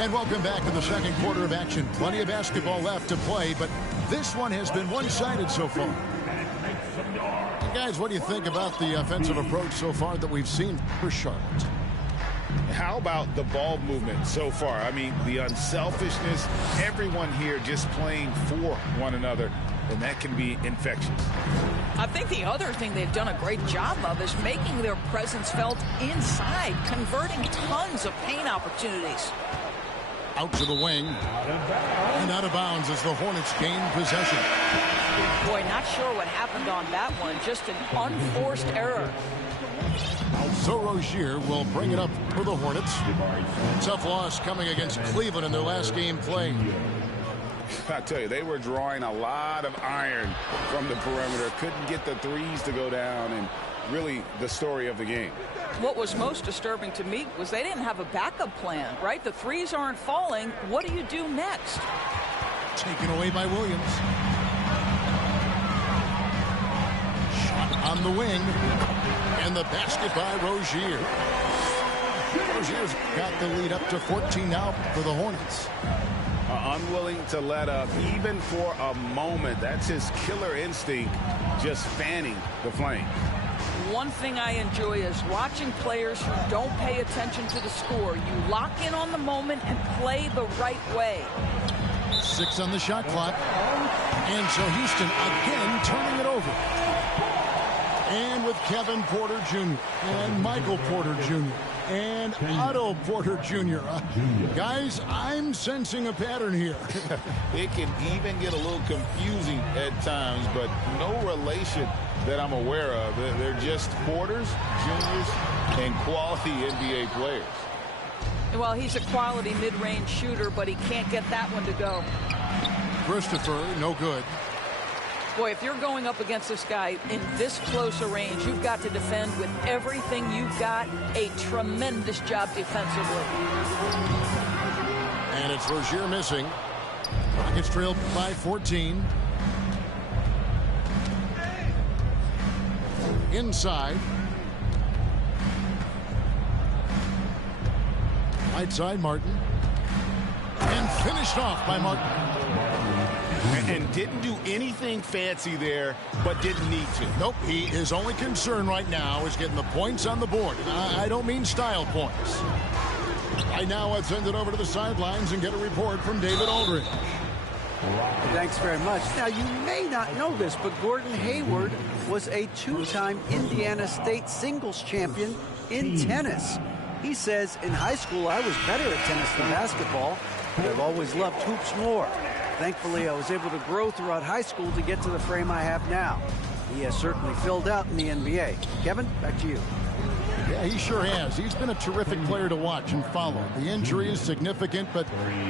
And welcome back to the second quarter of action. Plenty of basketball left to play, but this one has been one-sided so far. And guys, what do you think about the offensive approach so far that we've seen for Charlotte? How about the ball movement so far? I mean, the unselfishness, everyone here just playing for one another, and that can be infectious. I think the other thing they've done a great job of is making their presence felt inside, converting tons of paint opportunities. Out to the wing. And out of bounds as the Hornets gain possession. Boy, not sure what happened on that one. Just an unforced error. So Rozier will bring it up for the Hornets. Tough loss coming against Cleveland in their last game played. I tell you, they were drawing a lot of iron from the perimeter. Couldn't get the threes to go down, and really the story of the game. What was most disturbing to me was they didn't have a backup plan, right? The threes aren't falling. What do you do next? Taken away by Williams. Shot on the wing. And the basket by Rozier. Rozier's got the lead up to 14 now for the Hornets. Unwilling to let up even for a moment. That's his killer instinct, just fanning the flame. One thing I enjoy is watching players who don't pay attention to the score. You lock in on the moment and play the right way. 6 on the shot clock. And so Houston again turning it over. And with Kevin Porter Jr. and Michael Porter Jr. and Otto Porter Jr. Guys, I'm sensing a pattern here. It can even get a little confusing at times, but no relation that I'm aware of. They're just Porters, Juniors, and quality NBA players. Well, he's a quality mid-range shooter, but he can't get that one to go. Christopher, no good. Boy, if you're going up against this guy in this close a range, you've got to defend with everything you've got. A tremendous job defensively. And it's Rozier missing. Rockets trailed by 14. Inside. right side, Martin. And finished off by Martin. And didn't do anything fancy there, but didn't need to. Nope, his only concern right now is getting the points on the board. I don't mean style points. Right now, let's send it over to the sidelines and get a report from David Aldridge. Thanks very much. Now, you may not know this, but Gordon Hayward was a two-time Indiana State singles champion in tennis. He says, in high school, I was better at tennis than basketball, but I've always loved hoops more. Thankfully, I was able to grow throughout high school to get to the frame I have now. He has certainly filled out in the NBA. Kevin, back to you. Yeah, he sure has. He's been a terrific player to watch and follow. The injury is significant, but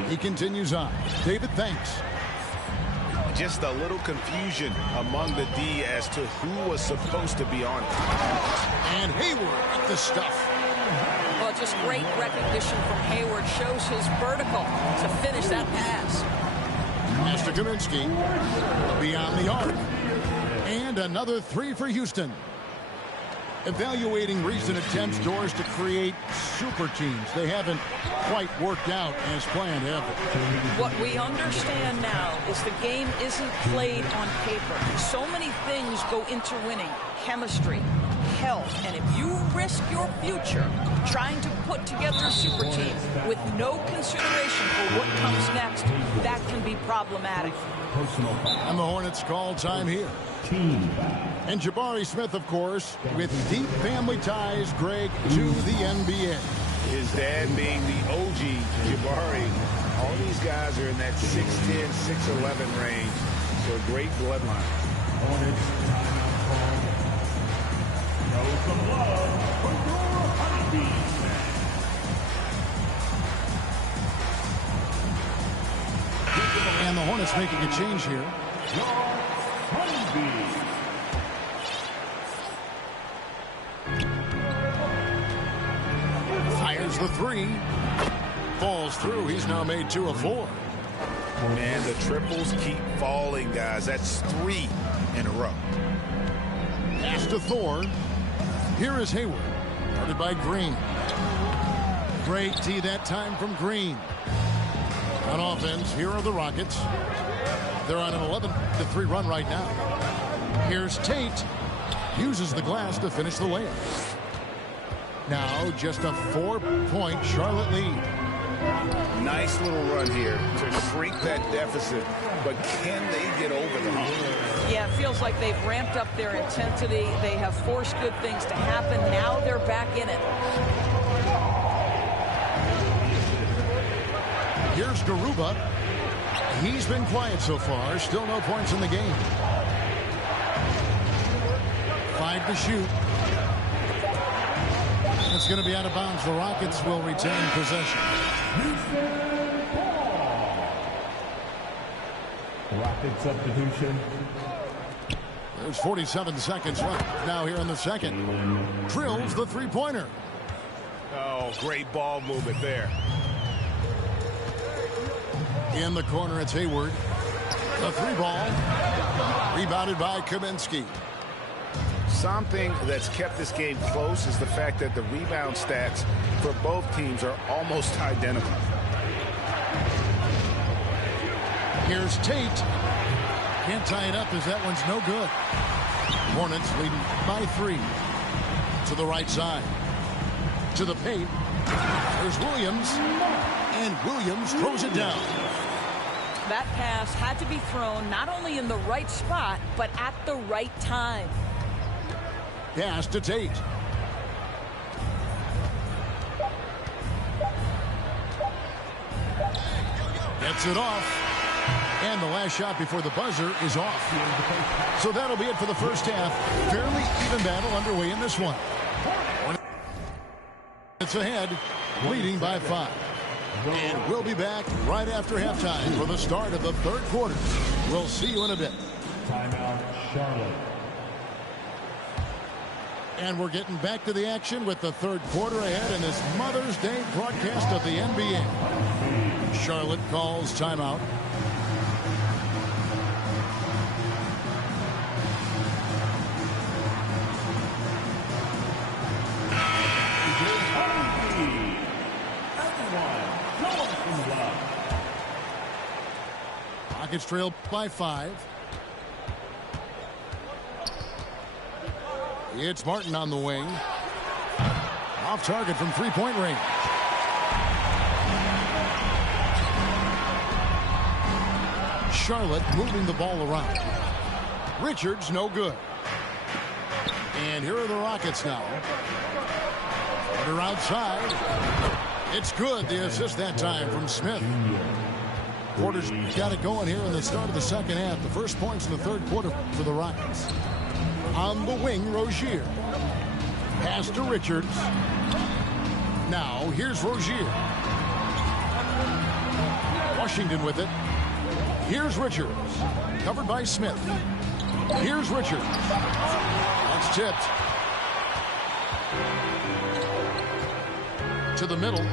he continues on. David, thanks. Just a little confusion among the D as to who was supposed to be on. And Hayward with the stuff. Well, just great recognition from Hayward. Shows his vertical to finish that pass. Pass to Kaminsky. Beyond the arc. And another three for Houston. Evaluating recent attempts, Doris, to create super teams. They haven't quite worked out as planned, have they? What we understand now is the game isn't played on paper. So many things go into winning. Chemistry, health, and if you risk your future trying to put together a super team with no consideration for what comes next, that can be problematic. And the Hornets call time here. And Jabari Smith, of course, with deep family ties, Greg, to the NBA. His dad being the OG, Jabari. All these guys are in that 6'10", 6'11" range. So a great bloodline. Show some love for your honeybees. And the Hornets making a change here. Fires the three. Falls through. He's now made 2 of 4. Man, the triples keep falling, guys. That's 3 in a row. Pass to Thor. Here is Hayward. Guarded by Green. Great tee that time from Green. On offense, here are the Rockets. They're on an 11-3 run right now. Here's Tate. Uses the glass to finish the layup. Now just a 4-point Charlotte lead. Nice little run here to shrink that deficit. But can they get over the hump? Yeah, it feels like they've ramped up their intensity. They have forced good things to happen. Now they're back in it. Here's Garuba. He's been quiet so far. Still no points in the game. 5 to shoot. It's going to be out of bounds. The Rockets will retain possession. Rocket substitution. There's 47 seconds left now here in the second. Drills the three-pointer. Oh, great ball movement there. In the corner, it's Hayward. The 3-ball. Rebounded by Kaminsky. Something that's kept this game close is the fact that the rebound stats for both teams are almost identical. Here's Tate. Can't tie it up as that one's no good. Hornets leading by 3. To the right side. To the paint. There's Williams. And Williams throws it down. That pass had to be thrown not only in the right spot, but at the right time. Pass to Tate. Gets it off. And the last shot before the buzzer is off. So that'll be it for the first half. Fairly even battle underway in this one. It's ahead, leading by 5. And we'll be back right after halftime for the start of the third quarter. We'll see you in a bit. Timeout, Charlotte. And we're getting back to the action with the third quarter ahead in this Mother's Day broadcast of the NBA. Charlotte calls timeout. Rockets trail by 5. It's Martin on the wing. Off target from three-point range. Charlotte moving the ball around. Richards no good. And here are the Rockets now. They're outside. It's good. The assist that time from Smith. Porter's got it going here in the start of the second half. The first points in the third quarter for the Rockets. On the wing, Rozier. Pass to Richards. Now, here's Rozier. Washington with it. Here's Richards. Covered by Smith. Here's Richards. That's tipped. To the middle.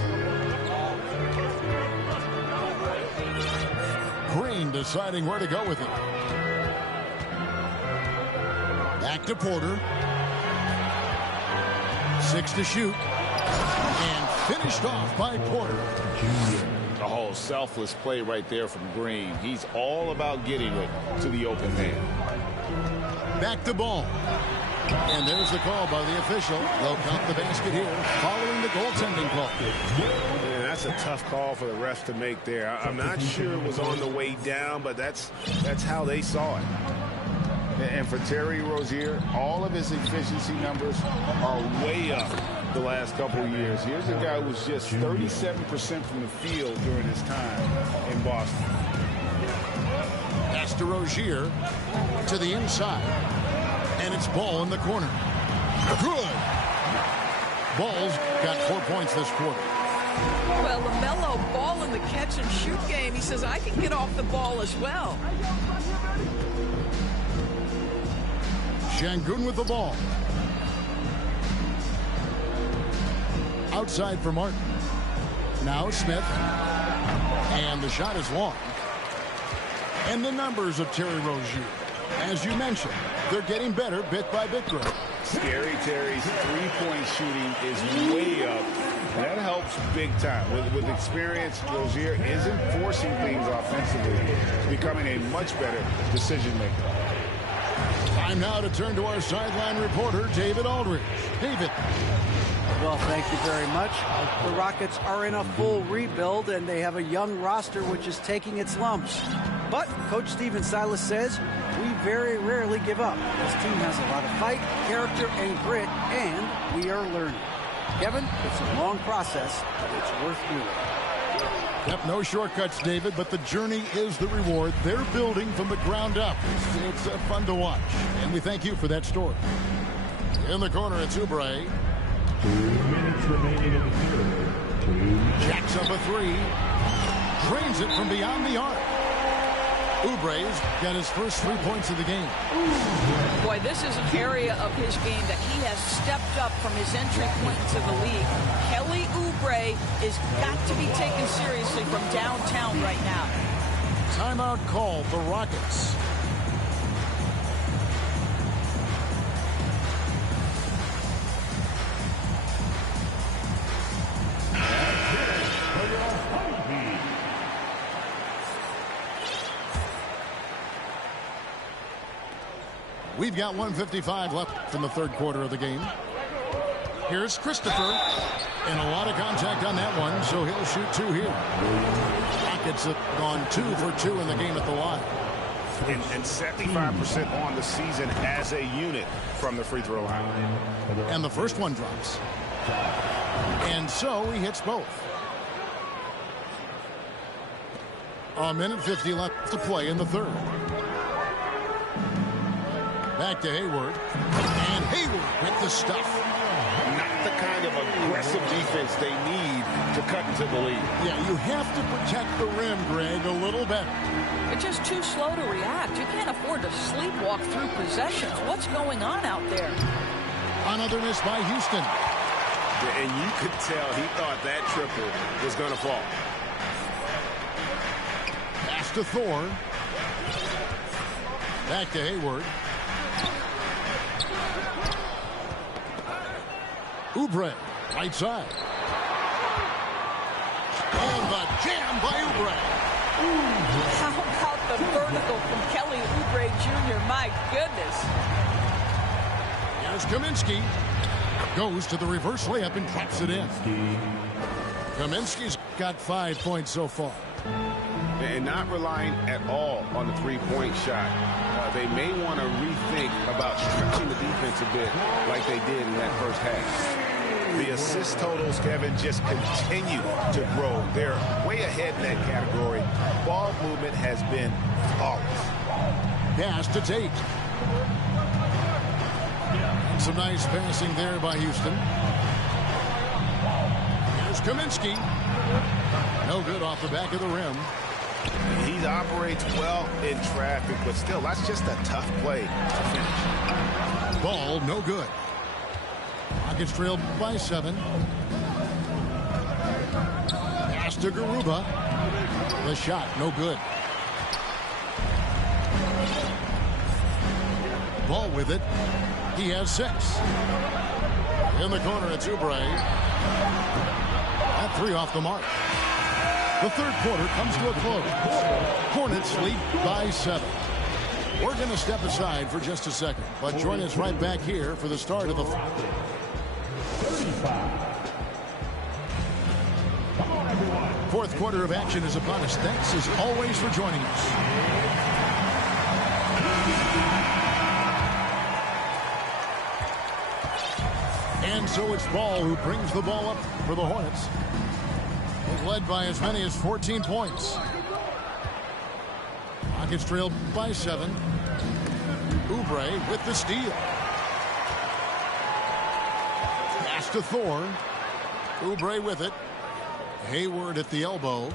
Green deciding where to go with it. Back to Porter. 6 to shoot. And finished off by Porter. A whole selfless play right there from Green. He's all about getting it to the open man. Back to Ball. And there's the call by the official. They'll count the basket here following the goaltending call. Man, that's a tough call for the refs to make there. I'm not sure it was on the way down, but that's how they saw it. And for Terry Rozier, all of his efficiency numbers are way up the last couple of years. Here's a guy who was just 37% from the field during his time in Boston. Pass to Rozier to the inside. And it's Ball in the corner. Good. Ball's got 4 points this quarter. Well, LaMelo Ball in the catch-and-shoot game. He says, I can get off the ball as well. Şengün with the ball. Outside for Martin. Now Smith. And the shot is long. And the numbers of Terry Rozier. As you mentioned, they're getting better bit by bit, Greg. Scary Terry's three-point shooting is way up. That helps big time. With experience, Rozier isn't forcing things offensively. He's becoming a much better decision maker. Time now to turn to our sideline reporter, David Aldridge. David. Well, thank you very much. The Rockets are in a full rebuild, and they have a young roster which is taking its lumps. But Coach Stephen Silas says, we very rarely give up. This team has a lot of fight, character, and grit, and we are learning. Kevin, it's a long process, but it's worth doing. Yep, no shortcuts, David, but the journey is the reward. They're building from the ground up. It's fun to watch, and we thank you for that story. In the corner, it's Oubre. 2 minutes remaining in the period. Jacks up a three. Drains it from beyond the arc. Oubre's got his first 3 points of the game. Boy, this is an area of his game that he has stepped up from his entry point into the league. Kelly Oubre is got to be taken seriously from downtown right now. Timeout call, the Rockets. We've got 1:55 left in the third quarter of the game. Here's Christopher. And a lot of contact on that one, so he'll shoot 2 here. Rockets have gone 2 for 2 in the game at the line. And 75% on the season as a unit from the free throw line. And the first one drops. And so he hits both. A minute 50 left to play in the third. Back to Hayward. And Hayward with the stuff. Not the kind of aggressive defense they need to cut into the lead. Yeah, you have to protect the rim, Greg, a little better. They're just too slow to react. You can't afford to sleepwalk through possessions. What's going on out there? Another miss by Houston. And you could tell he thought that triple was going to fall. Pass to Thor. Back to Hayward. Oubre, right side. And the jam by Oubre. How about the vertical from Kelly Oubre Jr.? My goodness. Here's Kaminsky. Goes to the reverse layup and drops it in. Kaminsky's got 5 points so far. And not relying at all on the three-point shot. They may want to rethink about stretching the defense a bit like they did in that first half. The assist totals, Kevin, just continue to grow. They're way ahead in that category. Ball movement has been flawless. Pass to Tate. Some nice passing there by Houston. Here's Kaminsky. No good off the back of the rim. He operates well in traffic, but still, that's just a tough play to finish. Ball, no good. Rockets trailed by 7. Pass to Garuba. The shot, no good. Ball with it. He has 6. In the corner, it's Oubre. That 3 off the mark. The third quarter comes to a close. Hornets lead by 7. We're going to step aside for just a second, but join us right back here for the start of the fourth quarter of action is upon us. Thanks as always for joining us. And so it's Ball who brings the ball up for the Hornets. They've led by as many as 14 points. Rockets trailed by 7. Oubre with the steal. Pass to Thor. Oubre with it. Hayward at the elbow.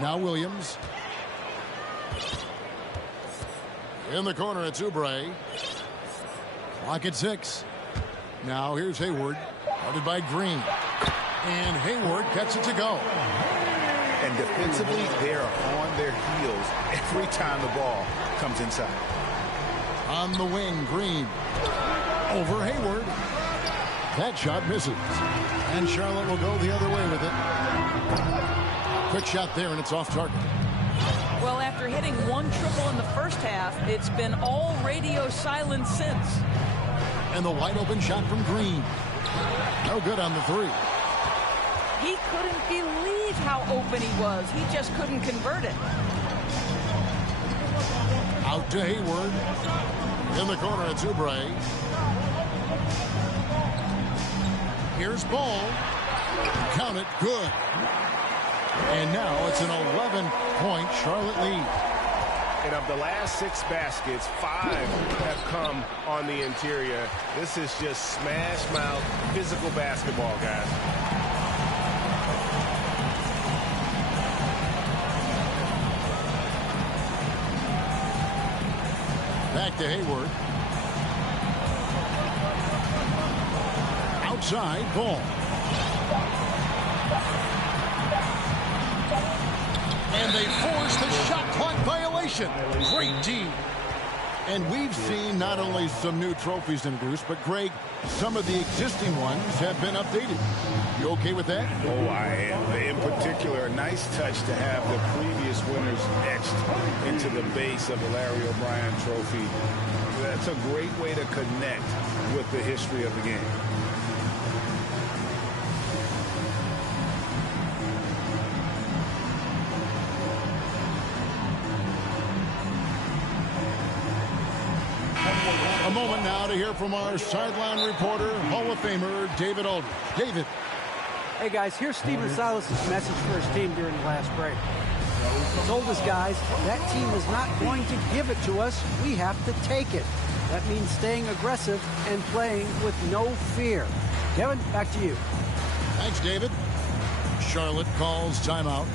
Now Williams. In the corner, it's Oubre. Clock at 6. Now here's Hayward. Guarded by Green. And Hayward gets it to go. And defensively, they are on their heels every time the ball comes inside. On the wing, Green. Over Hayward. That shot misses. And Charlotte will go the other way with it. Quick shot there, and it's off target. Well, after hitting 1 triple in the first half, it's been all radio silence since. And the wide open shot from Green. No good on the 3. He couldn't believe how open he was. He just couldn't convert it. Out to Hayward. In the corner, it's Oubre. Here's Ball. Count it, good. And now it's an 11-point Charlotte lead. And of the last 6 baskets, 5 have come on the interior. This is just smash mouth physical basketball, guys. Back to Hayward. Outside, Ball. And they force the shot clock violation. Great team. And we've seen not only some new trophies introduced, but Greg, some of the existing ones have been updated. You okay with that? Oh, I am. In particular, a nice touch to have the previous winners etched into the base of the Larry O'Brien trophy. That's a great way to connect with the history of the game. A moment now to hear from our sideline reporter, Hall of Famer David Aldridge. David. Hey guys, here's Stephen Silas' message for his team during the last break. He told us guys, that team is not going to give it to us. We have to take it. That means staying aggressive and playing with no fear. Kevin, back to you. Thanks, David. Charlotte calls timeout.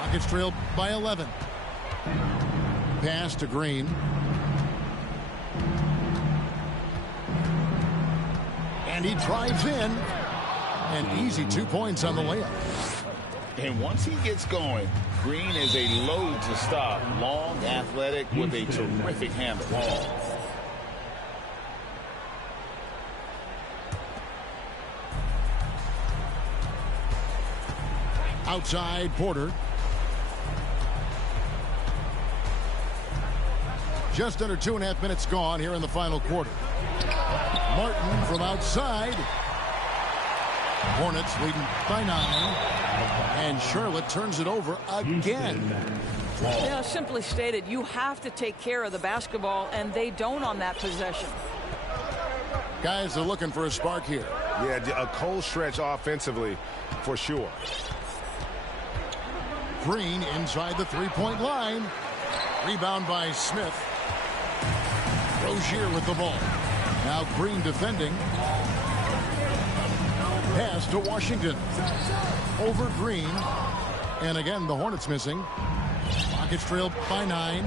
Rockets trail by 11. Pass to Green. And he drives in. An easy 2 points on the layup. And once he gets going, Green is a load to stop. Long, athletic, with a terrific handle. Outside, Porter. Just under 2.5 minutes gone here in the final quarter. Martin from outside. Hornets leading by 9. And Charlotte turns it over again. Yeah, simply stated, you have to take care of the basketball, and they don't on that possession. Guys are looking for a spark here. Yeah, a cold stretch offensively for sure. Green inside the three-point line. Rebound by Smith. Rozier with the ball. Now Green defending. Pass to Washington. Over Green. And again, the Hornets missing. Rockets trail by 9.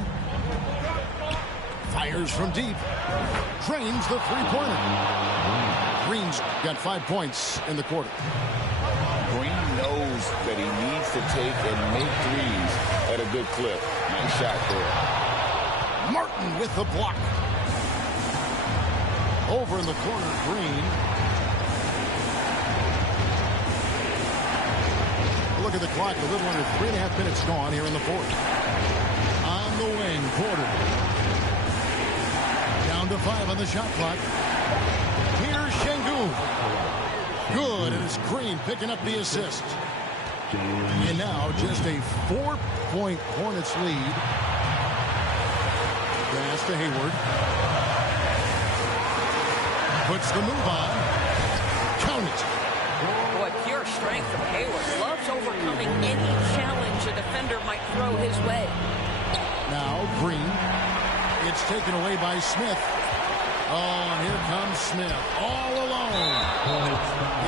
Fires from deep. Drains the three-pointer. Green's got 5 points in the quarter. Green knows that he needs to take and make threes at a good clip. Nice shot there. Martin with the block. Over in the corner, Green. Look at the clock, a little under 3.5 minutes gone here in the fourth. On the wing, Porter. Down to 5 on the shot clock. Here's Şengün. Good, and it's Green picking up the assist. And now just a 4-point Hornets lead. Pass to Hayward. Puts the move on. Count it. Boy, pure strength from Hayward. Loves overcoming any challenge a defender might throw his way. Now Green. It's taken away by Smith. Oh, and here comes Smith. All alone.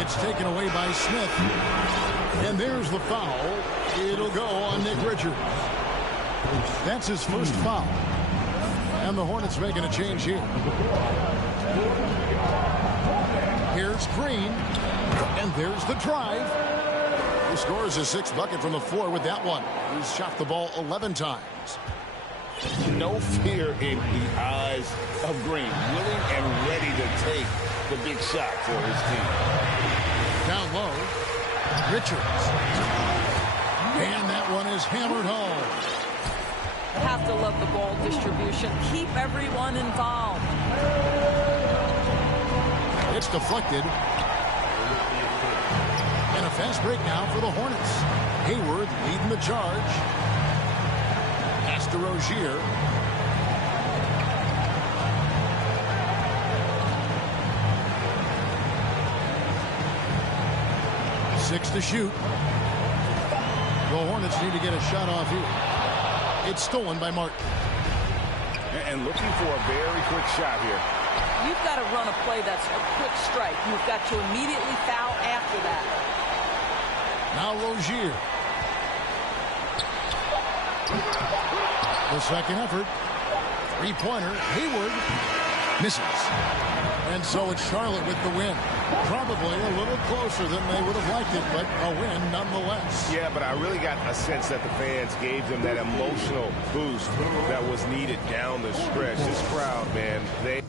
It's taken away by Smith. And there's the foul. It'll go on Nick Richards. That's his first foul. And the Hornets making a change here. Here's Green. And there's the drive. He scores his 6th bucket from the floor with that one. He's shot the ball 11 times. No fear in the eyes of Green. Willing and ready to take the big shot for his team. Down low. Richards. And that one is hammered home. Have to love the ball distribution. Keep everyone involved. It's deflected. And a fast break now for the Hornets. Hayward leading the charge. Pass to Rozier. Six to shoot. The Hornets need to get a shot off here. It's stolen by Martin. And looking for a very quick shot here. You've got to run a play that's a quick strike. You've got to immediately foul after that. Now Rozier. The second effort. Three-pointer. Hayward misses. And so it's Charlotte with the win. Probably a little closer than they would have liked it, but a win nonetheless. Yeah, but I really got a sense that the fans gave them that emotional boost that was needed down the stretch. This crowd, man, they...